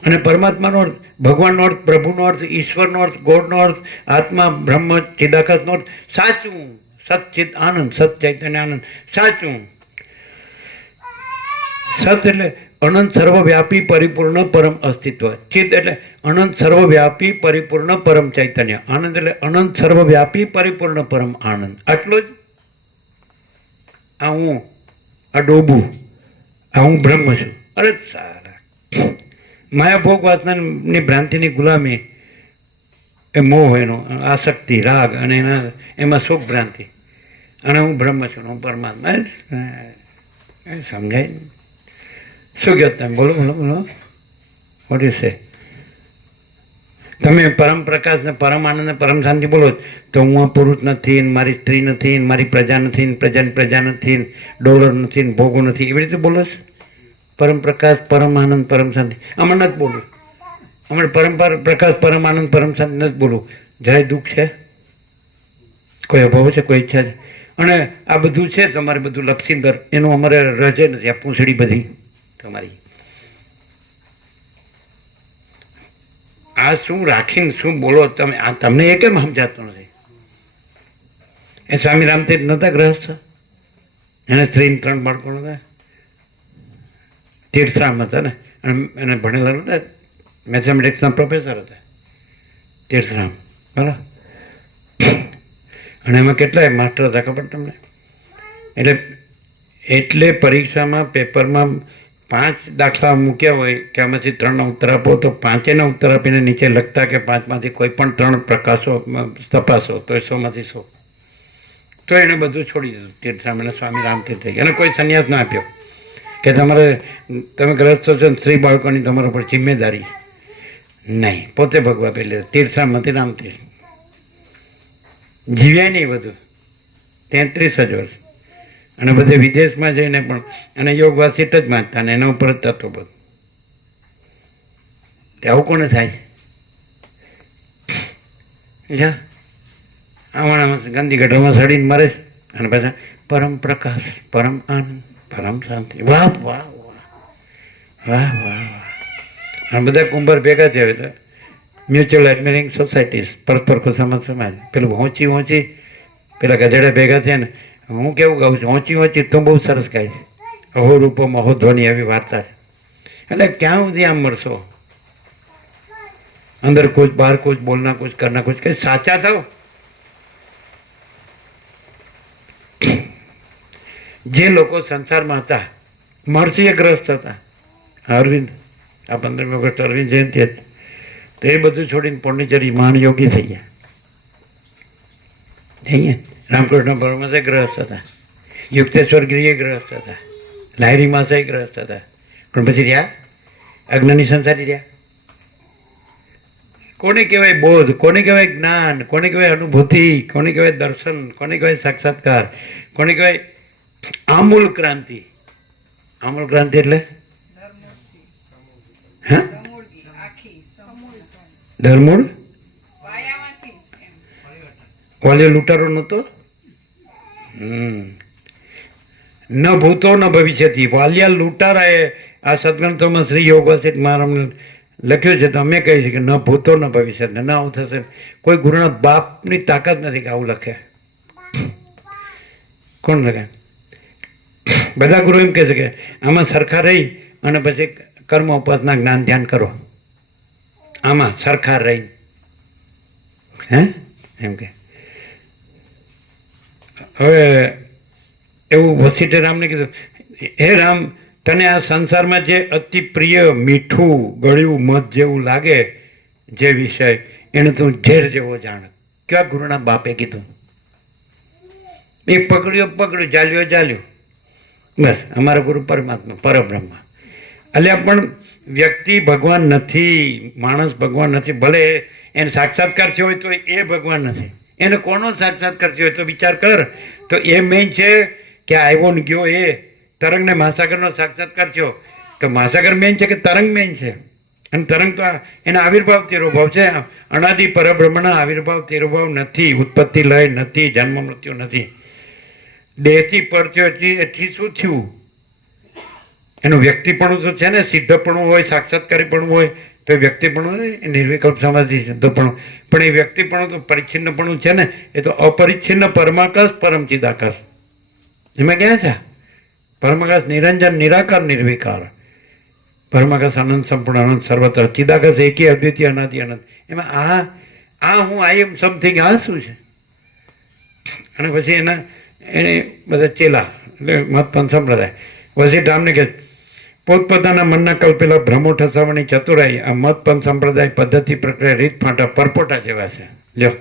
અને પરમાત્માનો અર્થ, ભગવાનનો અર્થ, પ્રભુનો અર્થ, ઈશ્વરનો અર્થ, ગોડનો અર્થ, આત્મા, બ્રહ્મ, ચિદાકાશનો અર્થ સાચું, સચ્ચિત આનંદ, સત ચૈતન્ય આનંદ, સાચું. સત એટલે અનંત સર્વવ્યાપી પરિપૂર્ણ પરમ અસ્તિત્વ. ચિત એટલે અનંત સર્વવ્યાપી પરિપૂર્ણ પરમ ચૈતન્ય. આનંદ એટલે અનંત સર્વવ્યાપી પરિપૂર્ણ પરમ આનંદ. આટલો જ. આ હું, આ ડોબું, આ હું બ્રહ્મ છું. અરે સારા, માયાભોગ વાસનાની ભ્રાંતિની ગુલામી, એ મોહ, એનો આસક્તિ, રાગ, અને એમાં સુખ ભ્રાંતિ. અને હું બ્રહ્મ છું, હું પરમાત્મા. સમજાય ને? શું કહો તમે? બોલો બોલો બોલો. What you say? તમે પરમ પ્રકાશ ને પરમ આનંદ ને પરમ શાંતિ બોલો તો હું આ પુરુષ નથી, મારી સ્ત્રી નથી, મારી પ્રજા નથી, પ્રજાની પ્રજા નથી, ડોલર નથી, ભોગો નથી, એવી રીતે બોલો છો? પરમ પ્રકાશ, પરમ આનંદ, પરમ શાંતિ, આમાં નથી બોલવું. અમારે પરમ પ્રકાશ, પરમ આનંદ, પરમ શાંતિ નથી બોલવું. જરાય દુઃખ છે? કોઈ અભાવ છે? કોઈ ઈચ્છા છે? અને આ બધું છે તમારે, બધું લપસીંદર, એનું અમારે રજે નથી. આ પૂંછડી બધી તમારી, આ શું રાખીને શું બોલો તમે? આ તમને એ કેમ સમજાતું નથી? એ સ્વામી રામતીર્થ નહોતા ગ્રહસ્થ? એને સ્ત્રી 3 બાળકો નહોતા? તીર્થરામ હતા ને, અને એને ભણેલા નહોતા, મેથેમેટિક્સના પ્રોફેસર હતા તીર્થરામ, બરાબર? અને એમાં કેટલાય માસ્ટર હતા ખબર તમને? એટલે પરીક્ષામાં, પેપરમાં 5 દાખલા મૂક્યા હોય કે આમાંથી 3 ઉત્તર આપો, તો 5ના ઉત્તર આપીને નીચે લખતા કે 5માંથી કોઈ પણ 3 પ્રકાશો તપાસો તો 100માંથી 100. તો એણે બધું છોડી દીધું તીર્થરામ, અને સ્વામી રામતીર્થ થઈ ગયા. અને કોઈ સંન્યાસ ના આપ્યો કે તમે ગ્રસ્ત છો ને, સ્ત્રી બાળકોની તમારા પર જિમ્મેદારી નહીં. પોતે ભગવા પેલે તીર્થરામમાંથી રામતીર્થ જીવ્યા નહીં બધું 33 જ વર્ષ. અને બધે વિદેશમાં જઈને પણ, અને યોગ વાસિટ જ વાંચતા ને એના ઉપર જ તત્વ બધું. તે આવું કોને થાય? આમાં ગાંધી ગઢામાં સડીને મરે છે. અને પાછા પરમ પ્રકાશ, પરમ આનંદ, પરમ શાંતિ. વાહ વાહ વાહ વાહ વાહ. અને બધા કુંભાર ભેગા થયા હતા, મ્યુચ્યુઅલ એડમિરિંગ સોસાયટીઝ, પરસ્પર ખુશામત સમાજ. પેલું હોંચી પેલા ગધેડા ભેગા થયા ને, હું કેવું ગાઉં છું, હોંચી તો બહુ સરસ ગાય છે. અહો રૂપો મહો ધ્વનિ, એવી વાર્તા છે. એટલે ક્યાં સુધી આમ મળશો? અંદર કુછ, બહાર કુછ, બોલના કુછ, કરના કુછ. કઈ સાચા થાવ. જે લોકો સંસારમાં હતા, મહર્ષિએ ગ્રસ્ત હતા, અરવિંદ, આ 15મી ઓગસ્ટ અરવિંદ જયંતિ હતી, તો એ બધું છોડીને પોંડિચેરી મહાનયોગી થઈ ગયા. રામકૃષ્ણ પરમહંસે ગ્રસ્ત હતા, યુક્તેશ્વર ગિરિએ ગ્રસ્ત હતા, લાહિરી માસાએ ગ્રસ્ત હતા. પણ પછી રહ્યા અજ્ઞાની સંસારી રહ્યા. કોને કહેવાય બોધ? કોને કહેવાય જ્ઞાન? કોને કહેવાય અનુભૂતિ? કોને કહેવાય દર્શન? કોને કહેવાય સાક્ષાત્કાર? કોને કહેવાય આમૂલ ક્રાંતિ? આમૂલ ક્રાંતિ એટલે હા, ધર્મૂળ વાલ્યો લૂંટારો નહોતો. ન ભૂતો ન ભવિષ્યથી. વાલિયા લૂંટારાએ આ સદગ્રંથોમાં શ્રી યોગ વસિત મહારાજને લખ્યું છે, તો અમે કહીએ છીએ કે ન ભૂતો ન ભવિષ્ય, ન આવું થશે. કોઈ ગુરુના બાપની તાકાત નથી કે આવું લખે. કોણ લખે? બધા ગુરુ એમ કહે છે કે આમાં સરખા રહી અને પછી કર્મ ઉપાસના જ્ઞાન ધ્યાન કરો, આમાં સરખા રહી. હે એમ કે હવે એવું વસિષ્ઠે રામને કીધું, હે રામ, તને આ સંસારમાં જે અતિ પ્રિય મીઠું ગળ્યું મધ જેવું લાગે જે વિષય, એને તું ઝેર જેવો જાણ. કયા ગુરુના બાપે કીધું? એ પકડ્યું જાલ્યો. બસ અમારા ગુરુ પરમાત્મા પરબ્રહ્મ. અલ્યા પણ વ્યક્તિ ભગવાન નથી, માણસ ભગવાન નથી. ભલે એને સાક્ષાત્કાર થયો હોય તો એ ભગવાન નથી. એને કોનો સાક્ષાત્કાર થયો હોય તો વિચાર કર. તો એ મેઇન છે કે આવ્યો ને ગયો એ તરંગને મહાસાગરનો સાક્ષાત્કાર થયો. તો મહાસાગર મેઇન છે કે તરંગ મેઇન છે? અને તરંગ તો એના આવિર્ભાવ તિરોભાવ છે. અનાદિ પરબ્રહ્મના આવિર્ભાવ તિરોભાવ નથી, ઉત્પત્તિ લય નથી, જન્મ મૃત્યુ નથી. દેહથી પર થયો એથી શું થયું? એનું વ્યક્તિપણું તો છે ને, સિદ્ધપણું હોય, સાક્ષાત્કારીપણું હોય તો એ વ્યક્તિપણું નિર્વિકલ્પ સમાધિ સિદ્ધપણું. પણ એ વ્યક્તિપણું તો પરિચ્છિન્નપણું છે ને, એ તો અપરિચ્છિન્ન પરમાકાશ પરમચિદાકાશ. એમાં ક્યાં છે? પરમાકાશ નિરંજન નિરાકાર નિર્વિકાર, પરમાકાશ આનંદ સંપૂર્ણ આનંદ સર્વત્ર, ચિદાકાશ એકી અદ્વિતીય અનાદિ અનંત. એમાં આ હું આઈ એમ સમથિંગ, આ શું છે? અને પછી એને બધા ચેલા એટલે મતપંથ સંપ્રદાય વસિષ્ઠ રામને કે પોતપોતાના મનના કલ્પેલા ભ્રમો ઠસાવવાની ચતુરાઈ આ મતપંથ સંપ્રદાય પદ્ધતિ પ્રક્રિયા રીત ફાંટા પરપોટા જેવા છે. લ્યો,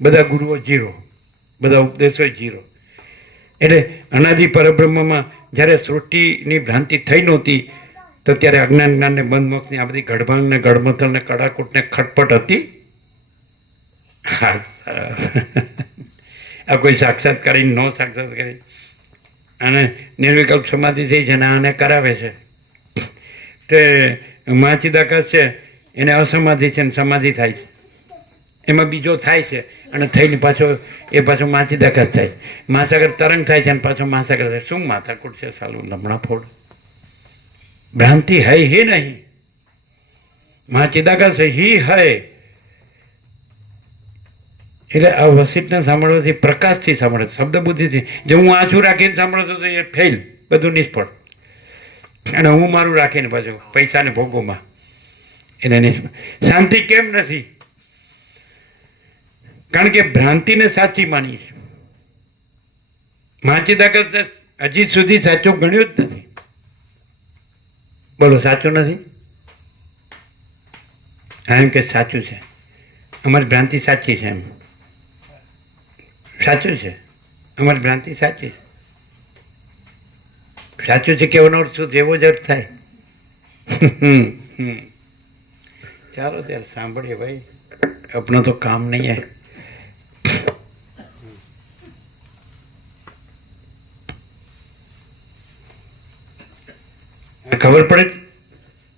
બધા ગુરુઓ જીરો, બધા ઉપદેશો જીરો. એટલે અનાદિ પરબ્રહ્મમાં જ્યારે સૃષ્ટિની ભ્રાંતિ થઈ નહોતી તો ત્યારે અજ્ઞાન જ્ઞાનને બંધ મોક્ષની આ બધી ગઢભાંગને ગઢમથલને કડાકૂટને ખટપટ હતી. આ કોઈ સાક્ષાત્કારી ન સાક્ષાત્કારી અને નિર્વિકલ્પ સમાધિ થઈ છે ને આને કરાવે છે. તે મહાચિદાકાશ છે એને અસમાધિ છે ને સમાધિ થાય છે, એમાં બીજો થાય છે અને થઈને પાછો મહાચિદાકાશ થાય. મહાસાગર તરંગ થાય છે અને પાછો મહાસાગર થાય. શું માથાકૂટ છે સાલું લમણા ફોડ? ભ્રાંતિ હૈ ही नहीं, મહાચિદાકાશ ही है. એટલે આ વસિષ્ઠને સાંભળવાથી પ્રકાશથી સાંભળે, શબ્દ બુદ્ધિથી. જે હું આછું રાખીને સાંભળતો તો એ ફેલ, બધું નિષ્ફળ. અને હું મારું રાખીને પાછું પૈસાને ભોગોમાં એને નિષ્ફળ. શાંતિ કેમ નથી? કારણ કે ભ્રાંતિને સાચી માની છે. મહાચિદાકાશને હજી સુધી સાચું ગણ્યું જ નથી. બોલો, સાચું નથી? એમ કે સાચું છે, અમારી ભ્રાંતિ સાચી છે. એમ સાચું છે, અમારી ભ્રાંતિ સાચી છે. સાચું છે કેવાનો અર્થ શું? એવો જ અર્થ થાય. ચાલો ત્યારે સાંભળીએ ભાઈ, अपना तो काम नहीं है. ખબર પડે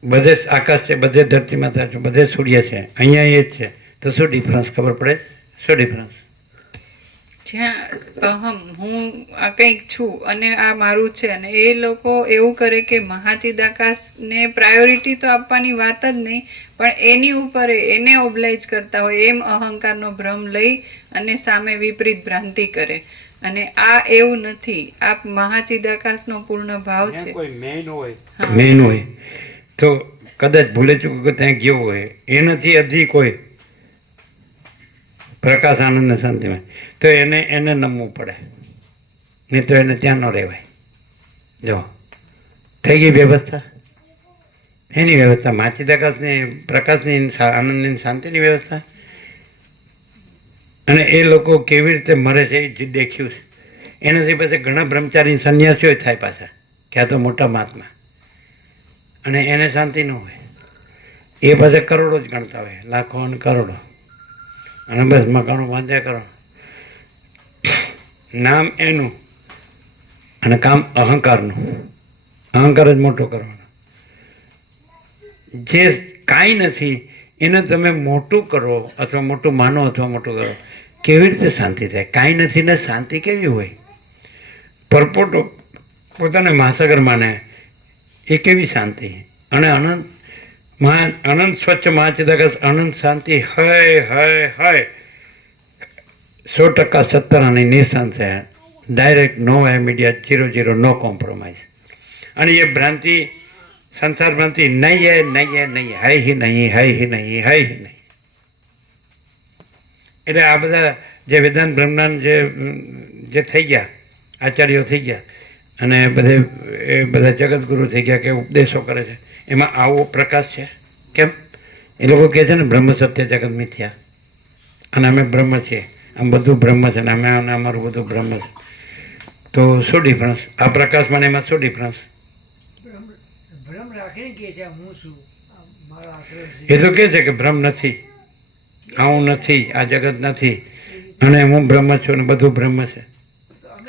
બધે આકાશ છે, બધે ધરતી માતા છે, બધે સૂર્ય છે, અહીંયા એ જ છે. તો શું ડિફરન્સ? ખબર પડે શું ડિફરન્સ? જ્યાં અહમ હું આ કંઈક છું અને આ મારું છે, અને એ લોકો એવું કરે કે મહાચિદાકાશને પ્રાયોરિટી તો આપવાની વાત જ નહીં, પણ એની ઉપર એને ઓબ્લાઇજ કરતા હોય એમ અહંકારનો ભ્રમ લઈ અને સામે વિપરીત ભ્રાંતિ કરે. અને આ એવું નથી, આ મહાચિદાકાશનો પૂર્ણ ભાવ છે. કોઈ મેન હોય, મેન હોય તો કદાચ ભૂલે ચૂકે ત્યાં ગયો હોય, એ નથી હજી કોઈ પ્રકાશ આનંદ ને શાંતિમાં, તો એને નમવું પડે, નહીં તો એને ત્યાં ન રહેવાય. જો થઈ ગઈ વ્યવસ્થા, એની વ્યવસ્થા મહાચિદાકાશની પ્રકાશની આનંદની શાંતિની વ્યવસ્થા. અને એ લોકો કેવી રીતે મરે છે એ જ દેખ્યું છે. એનાથી પછી ઘણા બ્રહ્મચારી સંન્યાસીઓ થાય પાછા કે આ તો મોટા મહાત્મા, અને એને શાંતિ ન હોય. એ પાછા કરોડો જ ગણતા હોય, લાખો અને કરોડો, અને બસ મકાનો બાંધ્યા કરો. નામ એનું અને કામ અહંકારનું. અહંકાર જ મોટો કરવાનો. જે કાંઈ નથી એને તમે મોટું કરો અથવા મોટું માનો અથવા મોટું કરો, કેવી રીતે શાંતિ થાય? કાંઈ નથી ને શાંતિ કેવી હોય? પરપોટો પોતાને મહાસાગર માને એ કેવી શાંતિ. અને અનંત સ્વચ્છ મહાચિદાકાશ અનંત શાંતિ હય 100% 70 આની નિશાન છે. ડાયરેક્ટ નો ઇમીડિયેટ 0 નો કોમ્પ્રોમાઇઝ. અને એ ભ્રાંતિ સંસાર ભ્રાંતિ નહીં હૈ હી નહીં. એટલે આ બધા જે વેદાંત બ્રહ્માંડ જે થઈ ગયા આચાર્યો થઈ ગયા અને બધા જગતગુરુ થઈ ગયા કે ઉપદેશો કરે છે, એમાં આવો પ્રકાશ છે. કેમ? એ લોકો કહે છે ને બ્રહ્મ સત્ય જગત મિથ્યા અને અમે બ્રહ્મ છીએ, આમ બધું બ્રહ્મ છે ને અમારું બધું બ્રહ્મ છે. તો શું ડિફરન્સ? આ પ્રકાશમાં ને એમાં શું ડિફરન્સ? ભ્રમ રાખીને કે છે હું છું, આ મારો આશ્રય છે. એ તો કહે છે કે બ્રહ્મ નથી, આ હું નથી, આ જગત નથી અને હું બ્રહ્મ છું ને બધું બ્રહ્મ છે.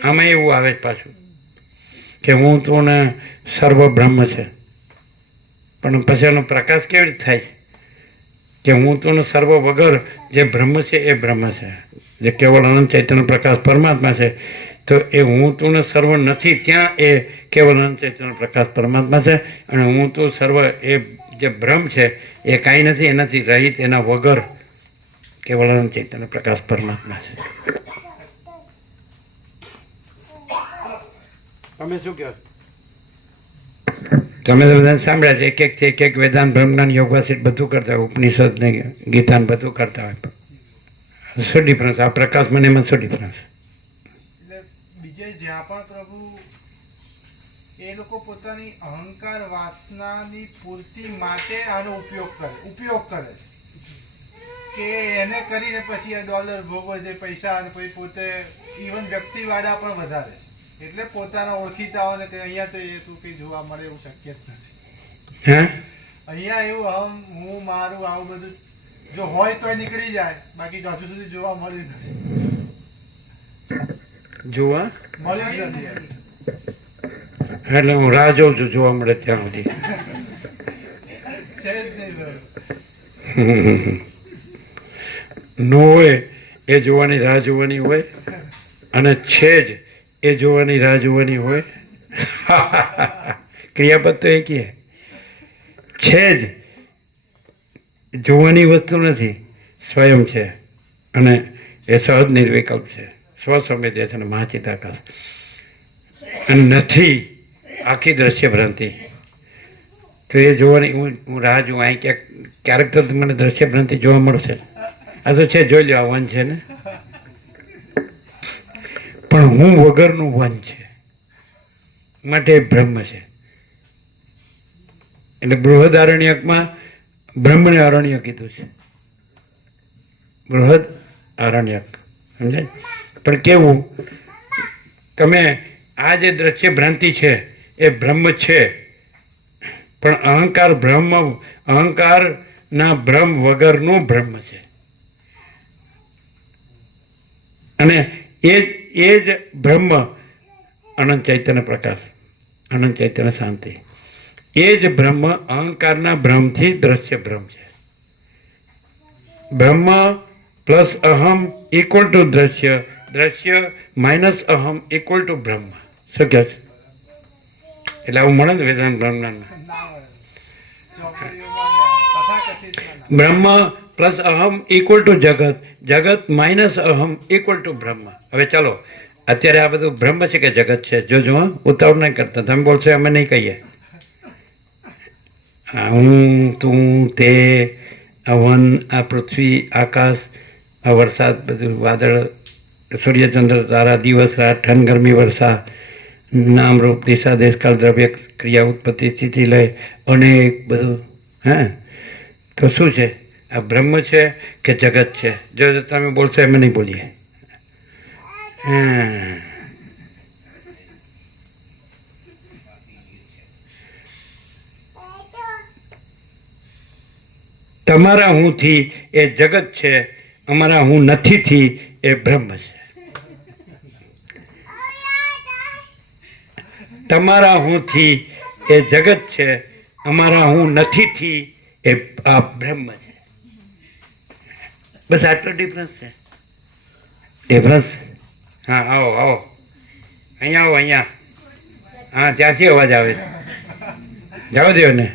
આમાં એવું આવે છે પાછું કે હું તું ને સર્વ બ્રહ્મ છે. પણ પછી એનો પ્રકાશ કેવી રીતે થાય કે હું તું ને સર્વ વગર જે બ્રહ્મ છે એ બ્રહ્મ છે, જે કેવળ અનંત ચૈતન્ય પ્રકાશ પરમાત્મા છે. તો એ હું તું ને સર્વ નથી, ત્યાં એ કેવળ અનંત ચૈતન્ય પ્રકાશ પરમાત્મા છે. અને હું તું સર્વ એ જે બ્રહ્મ છે એ કાંઈ નથી, એનાથી રહિત, એના વગર કેવળ અનંત ચૈતન્ય પ્રકાશ પરમાત્મા છે. તમે શું કહો? તમે તો બધાને સાંભળ્યા છે, એક એક વેદાંત બ્રહ્મજ્ઞાન યોગવાસિત બધું કરતા હોય, ઉપનિષદ ને ગીતાને બધું કરતા હોય. શું ડિફરન્સ? આ પ્રકાશમાં ને એમાં શું ડિફરન્સ? એટલે બીજે જ્યાં પણ પ્રભુ એ લોકો પોતાની અહંકાર વાસનાની પૂર્તિ માટે આનો ઉપયોગ કરે કે એને કરીને પછી આ ડોલર ભોગવે છે, પૈસા, અને પછી પોતે ઇવન વ્યક્તિવાળા પણ વધારે છે. એટલે પોતાના ઓળખીતાઓને કે અહીંયા તો એ તું કંઈ જોવા મળે એવું શક્ય જ નથી. હે? અહીંયા એવું હું મારું આવું બધું જો હોય તોય નીકળી જાય, બાકી તો હજુ સુધી જોવા મળ્યું નથી. જોવા મળ્યું જ નથી. એટલે હું રાહ જોઉં છું જોવા મળે ત્યાં સુધી. છે જ નહીં બરોબર. ન હોય એ જોવાની રાહ જોવાની હોય, અને છે જ એ જોવાની રાહ જોવાની હોય. ક્રિયાપદ તો એક છે જ, જોવાની વસ્તુ નથી, સ્વયં છે અને એ સહજ નિર્વિકલ્પ છે, સ્વસંવેદ્ય છે અને મહાચિતાકાશ. અને નથી આખી દ્રશ્ય ભ્રાંતિ. તો એ જોવાની હું રાહ જોઉં. અહીં ક્યારેક તો મને દ્રશ્ય ભ્રાંતિ જોવા મળશે. આ તો છે, જોઈ લો, આ વન છે ને, પણ હું વગરનું વન છે માટે બ્રહ્મ છે. એટલે બૃહદ આરણ્યકમાં બ્રહ્મને અરણ્ય કીધું છે, બૃહદ આરણ્યક. સમજાય? પણ કેવું? તમે આ જે દ્રશ્ય ભ્રાંતિ છે એ બ્રહ્મ છે, પણ અહંકારના ભ્રમ વગરનું બ્રહ્મ છે. અને એ જ બ્રહ્મ અનંત ચૈતન્ય પ્રકાશ, અનંત ચૈતન્ય શાંતિ. એ જ બ્રહ્મ અહંકારના ભ્રમથી દ્રશ્ય બ્રહ્મ છે. બ્રહ્મ પ્લસ અહમ ઇક્વલ ટુ દ્રશ્ય, દ્રશ્ય માઇનસ અહમ ઇક્વલ ટુ બ્રહ્મ. શું કહે છે? એટલે આવું મળે ને વેદાંત બ્રહ્મજ્ઞાનમાં. ના મળે. ચોપડીઓમાં તથાકથિતમાં ના. બ્રહ્મ પ્લસ અહમ ઇક્વલ ટુ જગત, જગત માઇનસ અહમ ઇક્વલ ટુ બ્રહ્મ. હવે ચાલો, અત્યારે આ બધું બ્રહ્મ છે કે જગત છે? જોજો, ઉતાવળ નહીં કરતા. તમે બોલશો અમે નહીં કહીએ. હું, તું, તે, આ વન, આ પૃથ્વી, આકાશ, આ વરસાદ, બધું વાદળ, સૂર્યચંદ્ર, તારા, દિવસ, રાત, ઠંડ, ગરમી, વર્ષા, નામ, રૂપ, દિશા, દેશકાળ, દ્રવ્ય, ક્રિયા, ઉત્પત્તિ, સ્થિતિ, લય, અનેક બધું. હા, તો શું છે? આ બ્રહ્મ છે કે જગત છે? જો તમે બોલશો એમ નહીં બોલીએ. હા, તમારા હુંથી એ જગત છે, અમારા હું નથીથી એ બ્રહ્મ છે. તમારા હુંથી એ જગત છે, અમારા હું નથીથી એ આ બ્રહ્મ છે. બસ આટલો ડિફરન્સ છે. ડિફરન્સ. હા, આવો, અહીંયા આવો, અહીંયા હા ત્યાંથી અવાજ આવે છે. જવા દો ને.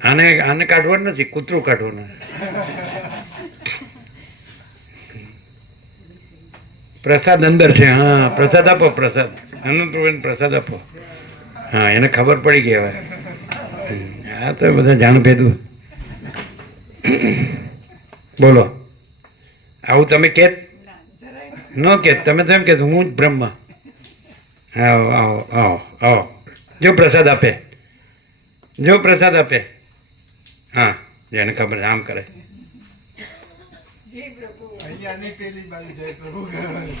આને આને કાઢવાનું નથી, કૂતરું કાઢવાનું. પ્રસાદ અંદર છે. હા પ્રસાદ આપો, પ્રસાદ અનંતભાઈ પ્રસાદ આપો. હા એને ખબર પડી ગઈ હવે. આ તો બધા જાણ ભેદું. બોલો આવું તમે કે ન કે તમે તો એમ કે હું જ બ્રહ્મ. આવો આવો આવો આવો. જો પ્રસાદ આપે, જો પ્રસાદ આપે. હા જેને ખબર આમ કરે. અહીંયાની પેલી બાજુ જય પ્રભુ કરવાની.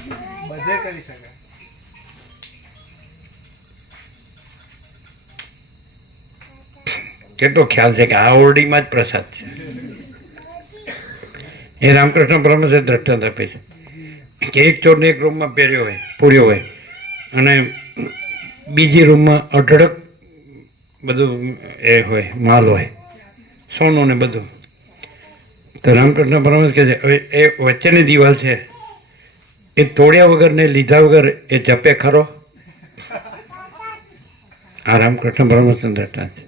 બધે કરી શકાય. કેટલો ખ્યાલ છે કે આ ઓરડીમાં જ પ્રસાદ છે. એ રામકૃષ્ણ પરમહંસે દ્રષ્ટાંત આપે છે કે એક ચોરને એક રૂમમાં પહેર્યો હોય, પૂર્યો હોય, અને બીજી રૂમમાં અઢળક બધું એ હોય, માલ હોય, સોનું ને બધું. તો રામકૃષ્ણ પરમહંસ કહે છે હવે એ વચ્ચેની દિવાલ છે એ તોડ્યા વગર ને લીધા વગર એ જપે ખરો? આ રામકૃષ્ણ પરમહંસનું દ્રષ્ટાંત છે.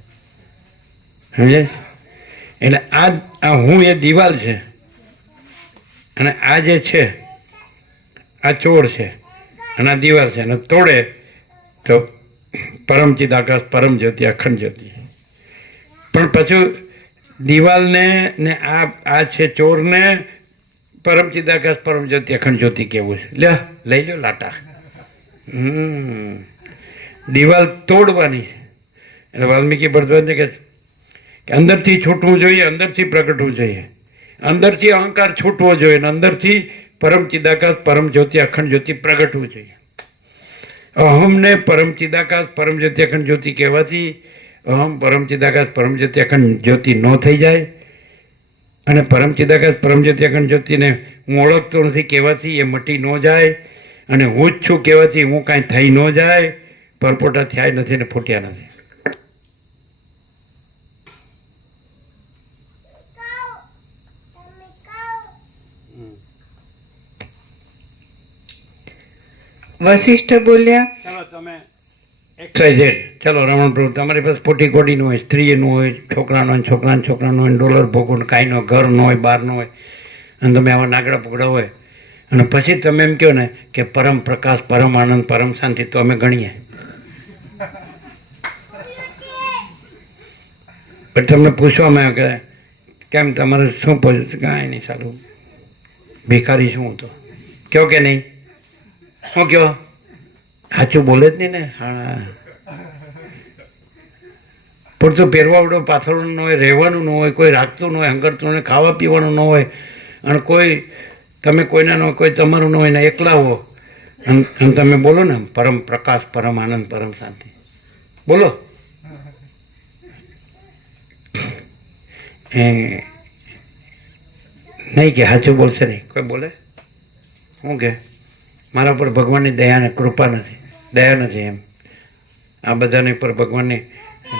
સમજે? એટલે આ હું એ દિવાલ છે અને આ જે છે આ ચોર છે અને આ દિવાલ છે, અને તોડે તો પરમ ચિદાકાશ પરમ જ્યોતિ અખંડ જ્યોતિ. પણ પાછું દિવાલને ને આ છે ચોરને પરમ ચિદાકાશ પરમ જ્યોતિ અખંડ જ્યોતિ કેવું છે. લઈ લો લાટા. દિવાલ તોડવાની છે. એટલે વાલ્મીકી ભરદ્વાજ કે અંદરથી છૂટવું જોઈએ, અંદરથી પ્રગટવું જોઈએ, અંદરથી અહંકાર છૂટવો જોઈએ અને અંદરથી પરમ ચિદાકાશ પરમ જ્યોતિ અખંડ જ્યોતિ પ્રગટવું જોઈએ. અહમને પરમ ચિદાકાશ પરમ જ્યોતિ અખંડ જ્યોતિ કહેવાથી અહમ પરમ ચિદાકાશ પરમ જ્યોતિ અખંડ જ્યોતિ ન થઈ જાય, અને પરમ ચિદાકાશ પરમ જ્યોતિ અખંડ જ્યોતિને હું ઓળખતો નથી કહેવાથી એ મટી ન જાય, અને હું જ છું કહેવાથી હું કાંઈ થઈ ન જાય. પરપોટા થયા નથી ને ફૂટ્યા નથી. વશિષ્ઠ બોલ્યા, ચાલો તમે ચલો રમણ પ્રભુ તમારી પાસે પોટી કોડીનું હોય, સ્ત્રીનું હોય, છોકરાનું હોય, છોકરાનું હોય, ડોલર ભોગવું કાંઈ નો, ઘર ન હોય, બહાર ન હોય, અને તમે આવા નાગડા પકડા હોય, અને પછી તમે એમ કહો ને કે પરમ પ્રકાશ પરમ આનંદ પરમ શાંતિ, તો અમે ગણીએ. પણ તમને પૂછવામાં આવ્યું કે કેમ તમારે શું પૂછ્યું? કાંઈ નહીં, સારું ભિખારી શું હતો કહો કે નહીં? શું કહો? સાચું બોલે જ નહીં ને. હા પૂરતું પહેરવાવડો પાથરવાનું ન હોય, રહેવાનું ન હોય, કોઈ રાખતું ન હોય, હંગરતું ન હોય, ખાવા પીવાનું ન હોય, અને કોઈ તમે કોઈના ન હોય, કોઈ તમારું ન હોય ને એકલા હો, અને તમે બોલો ને પરમ પ્રકાશ પરમ આનંદ પરમ શાંતિ બોલો. એ નહીં કે સાચું બોલશે નહીં કોઈ બોલે. શું કે મારા ઉપર ભગવાનની દયા ને કૃપા નથી, દયા નથી એમ. આ બધાની ઉપર ભગવાનની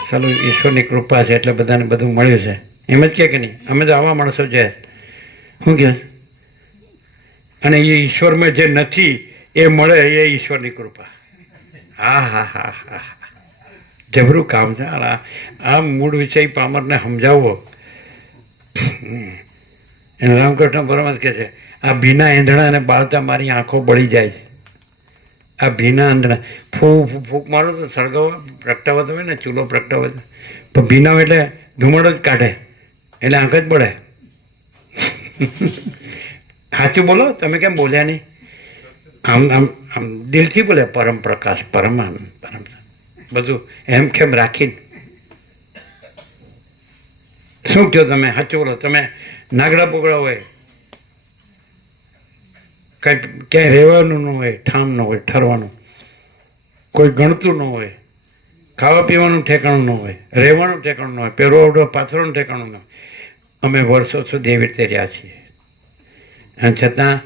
ચાલુ ઈશ્વરની કૃપા છે એટલે બધાને બધું મળ્યું છે એમ જ કે નહીં? અમે તો આવા માણસો છે. શું કહે? અને એ ઈશ્વરમાં જે નથી એ મળે એ ઈશ્વરની કૃપા. હા હા હા હા જબરું કામ છે. આ મૂળ વિષય પામરને સમજાવવો. એને રામકૃષ્ણ પરમહંસ કહે છે આ ભીના એંધણાને બાળતા મારી આંખો બળી જાય છે. આ ભીના આંધણા ફૂંક મારો તો સળગાવવા પ્રગટાવવા હોય ને, ચૂલો પ્રગટાવવા, પણ ભીના એટલે ધુમાડો જ કાઢે એટલે આંખ જ બળે. સાચું બોલો, તમે કેમ બોલ્યા નહીં? આમ આમ આમ દિલથી બોલે પરમ પ્રકાશ પરમ આનંદ પરમ બધું એમ કેમ રાખીને. શું કહો તમે? સાચું બોલો. તમે નાગડા પોગડા હોય, કંઈ ક્યાંય રહેવાનું ન હોય, ઠામ ન હોય, ઠરવાનું કોઈ ગણતું ન હોય, ખાવા પીવાનું ઠેકાણું ન હોય, રહેવાનું ઠેકાણું ન હોય, પહેરવાવડો પાથરવાનું ઠેકાણું ન હોય. અમે વર્ષો સુધી એવી રીતે રહ્યા છીએ, અને છતાં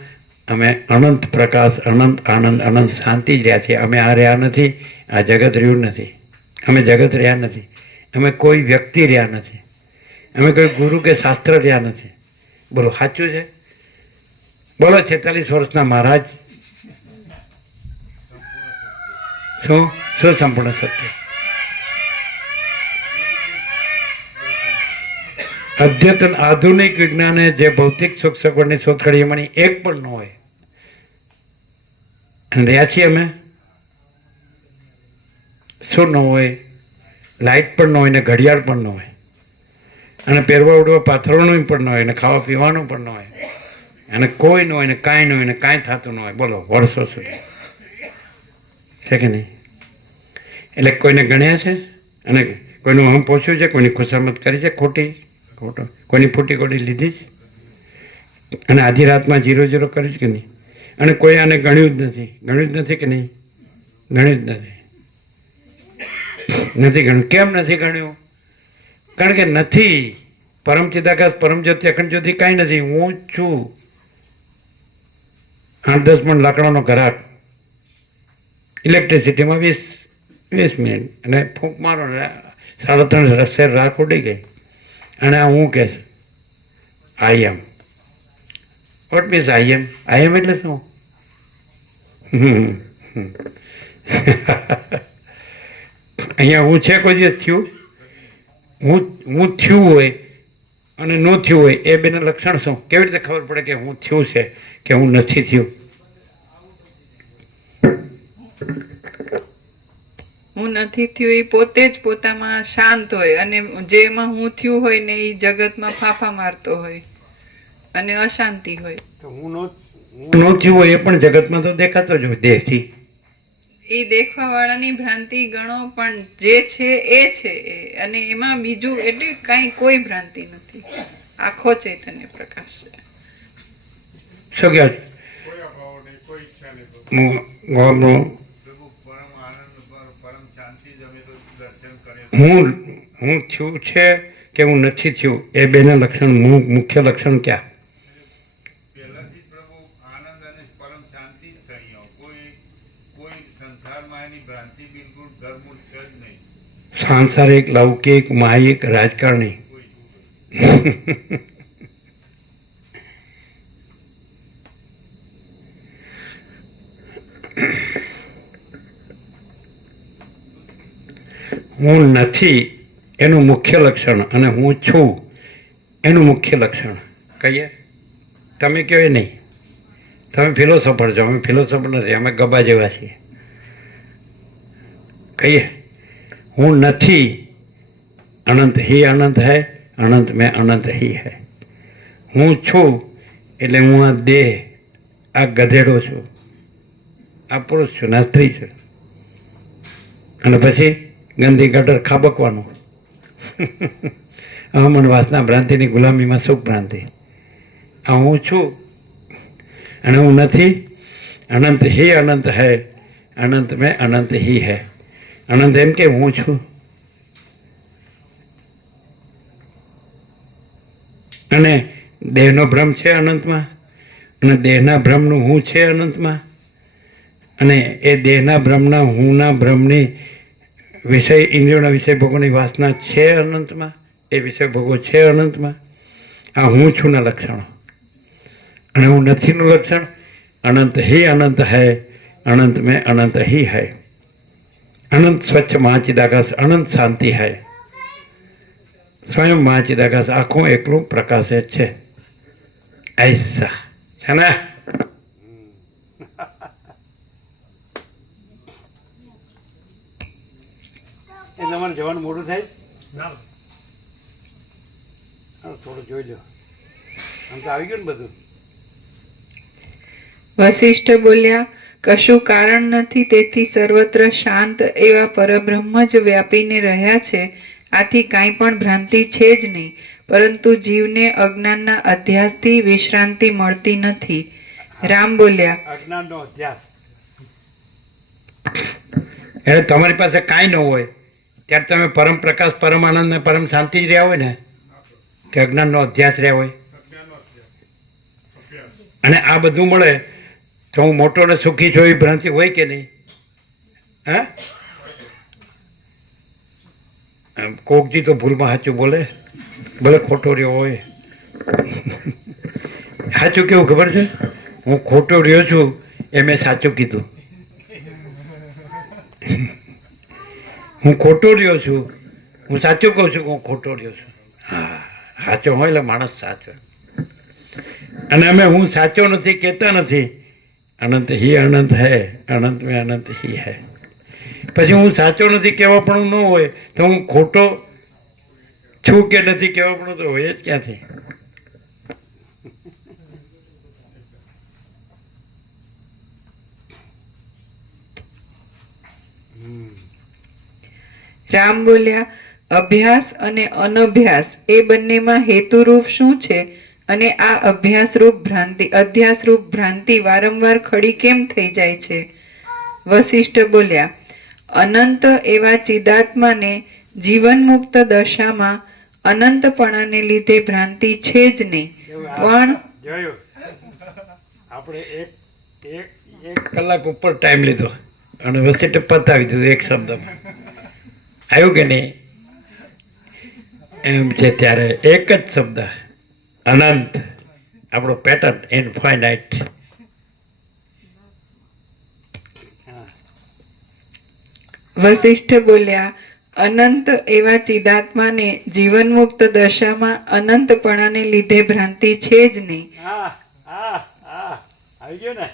અમે અનંત પ્રકાશ અનંત આનંદ અનંત શાંતિ જ રહ્યા છીએ. અમે આ રહ્યા નથી, આ જગત રહ્યું નથી, અમે જગત રહ્યા નથી, અમે કોઈ વ્યક્તિ રહ્યા નથી, અમે કોઈ ગુરુ કે શાસ્ત્ર રહ્યા નથી. બોલો સાચું છે? બોલો 46 વર્ષના મહારાજ શું શું સંપૂર્ણ સત્ય? અદ્યતન આધુનિક વિજ્ઞાને જે ભૌતિક સુખ સગવડની શોધ કરી એમાંની એક પણ ન હોય. અને રહ્યા છીએ અમે શું ન હોય? લાઇટ પણ ન હોય ને ઘડિયાળ પણ ન હોય અને પહેરવા ઉડવા પાથરવાનું પણ ન હોય ને ખાવા પીવાનું પણ ન હોય અને કોઈ ન હોય ને કાંઈ ન હોય ને કાંઈ થતું ન હોય. બોલો, વર્ષો સુધી છે કે નહીં? એટલે કોઈને ગણ્યા છે અને કોઈનું હમ પહોંચ્યું છે? કોઈની ખુશામત કરી છે ખોટો? કોઈની ફૂટી કોટી લીધી છે? અને આધી રાતમાં 0-0 કર્યું છે કે નહીં? અને કોઈ આને ગણ્યું જ નથી. ગણ્યું જ નથી કે નહીં? ગણ્યું જ નથી. નથી ગણ્યું. કેમ નથી ગણ્યું? કારણ કે નથી. પરમ ચિદાકાશ, પરમ જ્યોતિ, અખંડ જ્યોતિ કાંઈ નથી. હું જ છું. 8-10 મણ લાકડાનો ઘરાટ, ઇલેક્ટ્રિસિટીમાં 20 મિનિટ અને ફૂંક મારો ને 3.5 શેર રાખ ઉડી ગઈ. અને આ હું કે આઈ એમ. વોટ મીન્સ આઈ એમ? આઈ એમ એટલે શું? અહીંયા હું છે કોઈ દિવસ થયું? હું થયું હોય અને ન થયું હોય એ બેના લક્ષણ શું? કેવી રીતે ખબર પડે કે હું થયું છે કે હું નથી થયું? હું નથી થયું એ પોતે જ પોતામાં શાંત હોય અને જેમાં હું થયું હોય ને એ જગતમાં ફાફા મારતો હોય અને અશાંતિ હોય. તો હું ન થયું હોય એ પણ જગતમાં તો દેખાતો જ હોય દેહથી. એ દેખવા વાળાની ભ્રાંતિ ગણો પણ જે છે એ છે એ. અને એમાં બીજું એટલે કાંઈ કોઈ ભ્રાંતિ નથી. આખો ચૈતન્ય પ્રકાશ છે. શું કહે છે? કોઈ અભાવ નહીં, કોઈ ઈચ્છા નહીં. હું થયું છે કે હું નથી થયું એ બેના લક્ષણ મુખ્ય લક્ષણ ક્યાં? પહેલાથી પ્રભુ આનંદ અને પરમ શાંતિ જ છે અહીંયા. કોઈ સંસારમાં એની ભ્રાંતિ બિલકુલ ધર્મૂળ છે જ નહીં. સાંસારિક, લૌકિક, માયિક, રાજકારણી. હું નથી એનું મુખ્ય લક્ષણ અને હું છું એનું મુખ્ય લક્ષણ કહીએ. તમે કહો એ નહીં. તમે ફિલોસોફર છો, અમે ફિલોસોફર નથી, અમે ગબા જેવા છીએ. કહીએ હું નથી, અનંત ही अनंत है, अनंत में अनंत ही है. હું છું એટલે હું આ દેહ, આ ગધેડો છું, આ પુરુષ છું ને આ સ્ત્રી છું. અને પછી ગંદી ગટર ખાબકવાનું. અમન વાસના ભ્રાંતિની ગુલામીમાં સુખ ભ્રાંતિ. આ હું છું અને હું નથી. અનંત ही अनंत है, अनंत में अनंत ही है. અનંત એમ કે હું છું. અને દેહનો ભ્રમ છે અનંતમાં અને દેહના ભ્રમનું હું છે અનંતમાં અને એ દેહના ભ્રમના હુંના ભ્રમની વિષય ઇન્દ્રિયોના વિષય ભોગોની વાસના છે અનંતમાં. એ વિષય ભોગો છે અનંતમાં. આ હું છુંના લક્ષણો. અને હું નથીનું લક્ષણ અનંત ही अनंत है, अनंत में अनंत ही है. अनंत स्वच्छ महाचिदाकाश, अनंत शांति है. स्वयं महाचिदाकाश आँखों एकલું પ્રકાશે છે. ऐसा છે ને? એ તમારે જવાનું મોડું થાય ના થોડું જોઈ લો. આમ તો આવી ગયું ને બધું. વશિષ્ઠ બોલ્યા, કશું કારણ નથી, તેથી સર્વત્ર શાંત એવા પરબ્રહ્મ જ વ્યાપીને રહ્યા છે. આથી કાંઈ પણ ભ્રાંતિ છે જ નહીં, પરંતુ જીવને અજ્ઞાનના અધ્યાસથી વિશ્રાંતિ મળતી નથી. રામ બોલ્યા, અજ્ઞાનનો અધ્યાસ. એટલે તમારી પાસે કાંઈ ન હોય ત્યારે તમે પરમ પ્રકાશ, પરમ આનંદ ને પરમ શાંતિ જ રહ્યા હોય ને, કે અજ્ઞાનનો અધ્યાસ રહ્યા હોય. અજ્ઞાનનો અભ્યાસ. અને આ બધું મળે તો હું મોટો ને સુખી છું એ ભ્રાંતિ હોય કે નહીં? હા, કોકજી તો ભૂલમાં સાચું બોલે, ભલે ખોટો રહ્યો હોય. સાચું કેવું ખબર છે? હું ખોટો રહ્યો છું એ મેં સાચું કીધું. હું ખોટો રહ્યો છું, હું સાચું કહું છું કે હું ખોટો રહ્યો છું. હા, સાચો હોય એટલે માણસ સાચો. અને અમે હું સાચો નથી કહેતા નથી. અનંત હી અનંત હૈ, અનંત મેં અનંત હી હૈ. પછી હું સાચો નથી કહેવા પણ ન હોય તો હું ખોટો છું કે નથી કહેવા પણ તો હોય જ ક્યાંથી. રામ બોલ્યા, અભ્યાસ અને અનભ્યાસ એ બંનેમાં હેતુરૂપ શું છે? અને આ અધ્યાસરૂપ ભ્રાંતિ વારંવાર ખડી કેમ થઈ જાય છે? વશિષ્ઠ બોલ્યા, અનંત એવા ચિદાત્માને જીવન મુક્ત દશામાં અનંતપણાને લીધે ભ્રાંતિ છે જ નહીં. પણ જોયું આપણે એક એક એક કલાક ઉપર ટાઈમ લીધો અને વચ્ચે પતાવી દીધું એક શબ્દમાં. આવ્યું કે નહીં? એમ છે ત્યારે એક જ શબ્દ અનંત, આપણો પેટર્ન ઇનફાઇનાઇટ. વશિષ્ઠ બોલ્યા, અનંત એવા ચિદાત્માને જીવન મુક્ત દશામાં અનંતપણાને લીધે ભ્રાંતિ છે જ નહીં. આવી ગયો ને.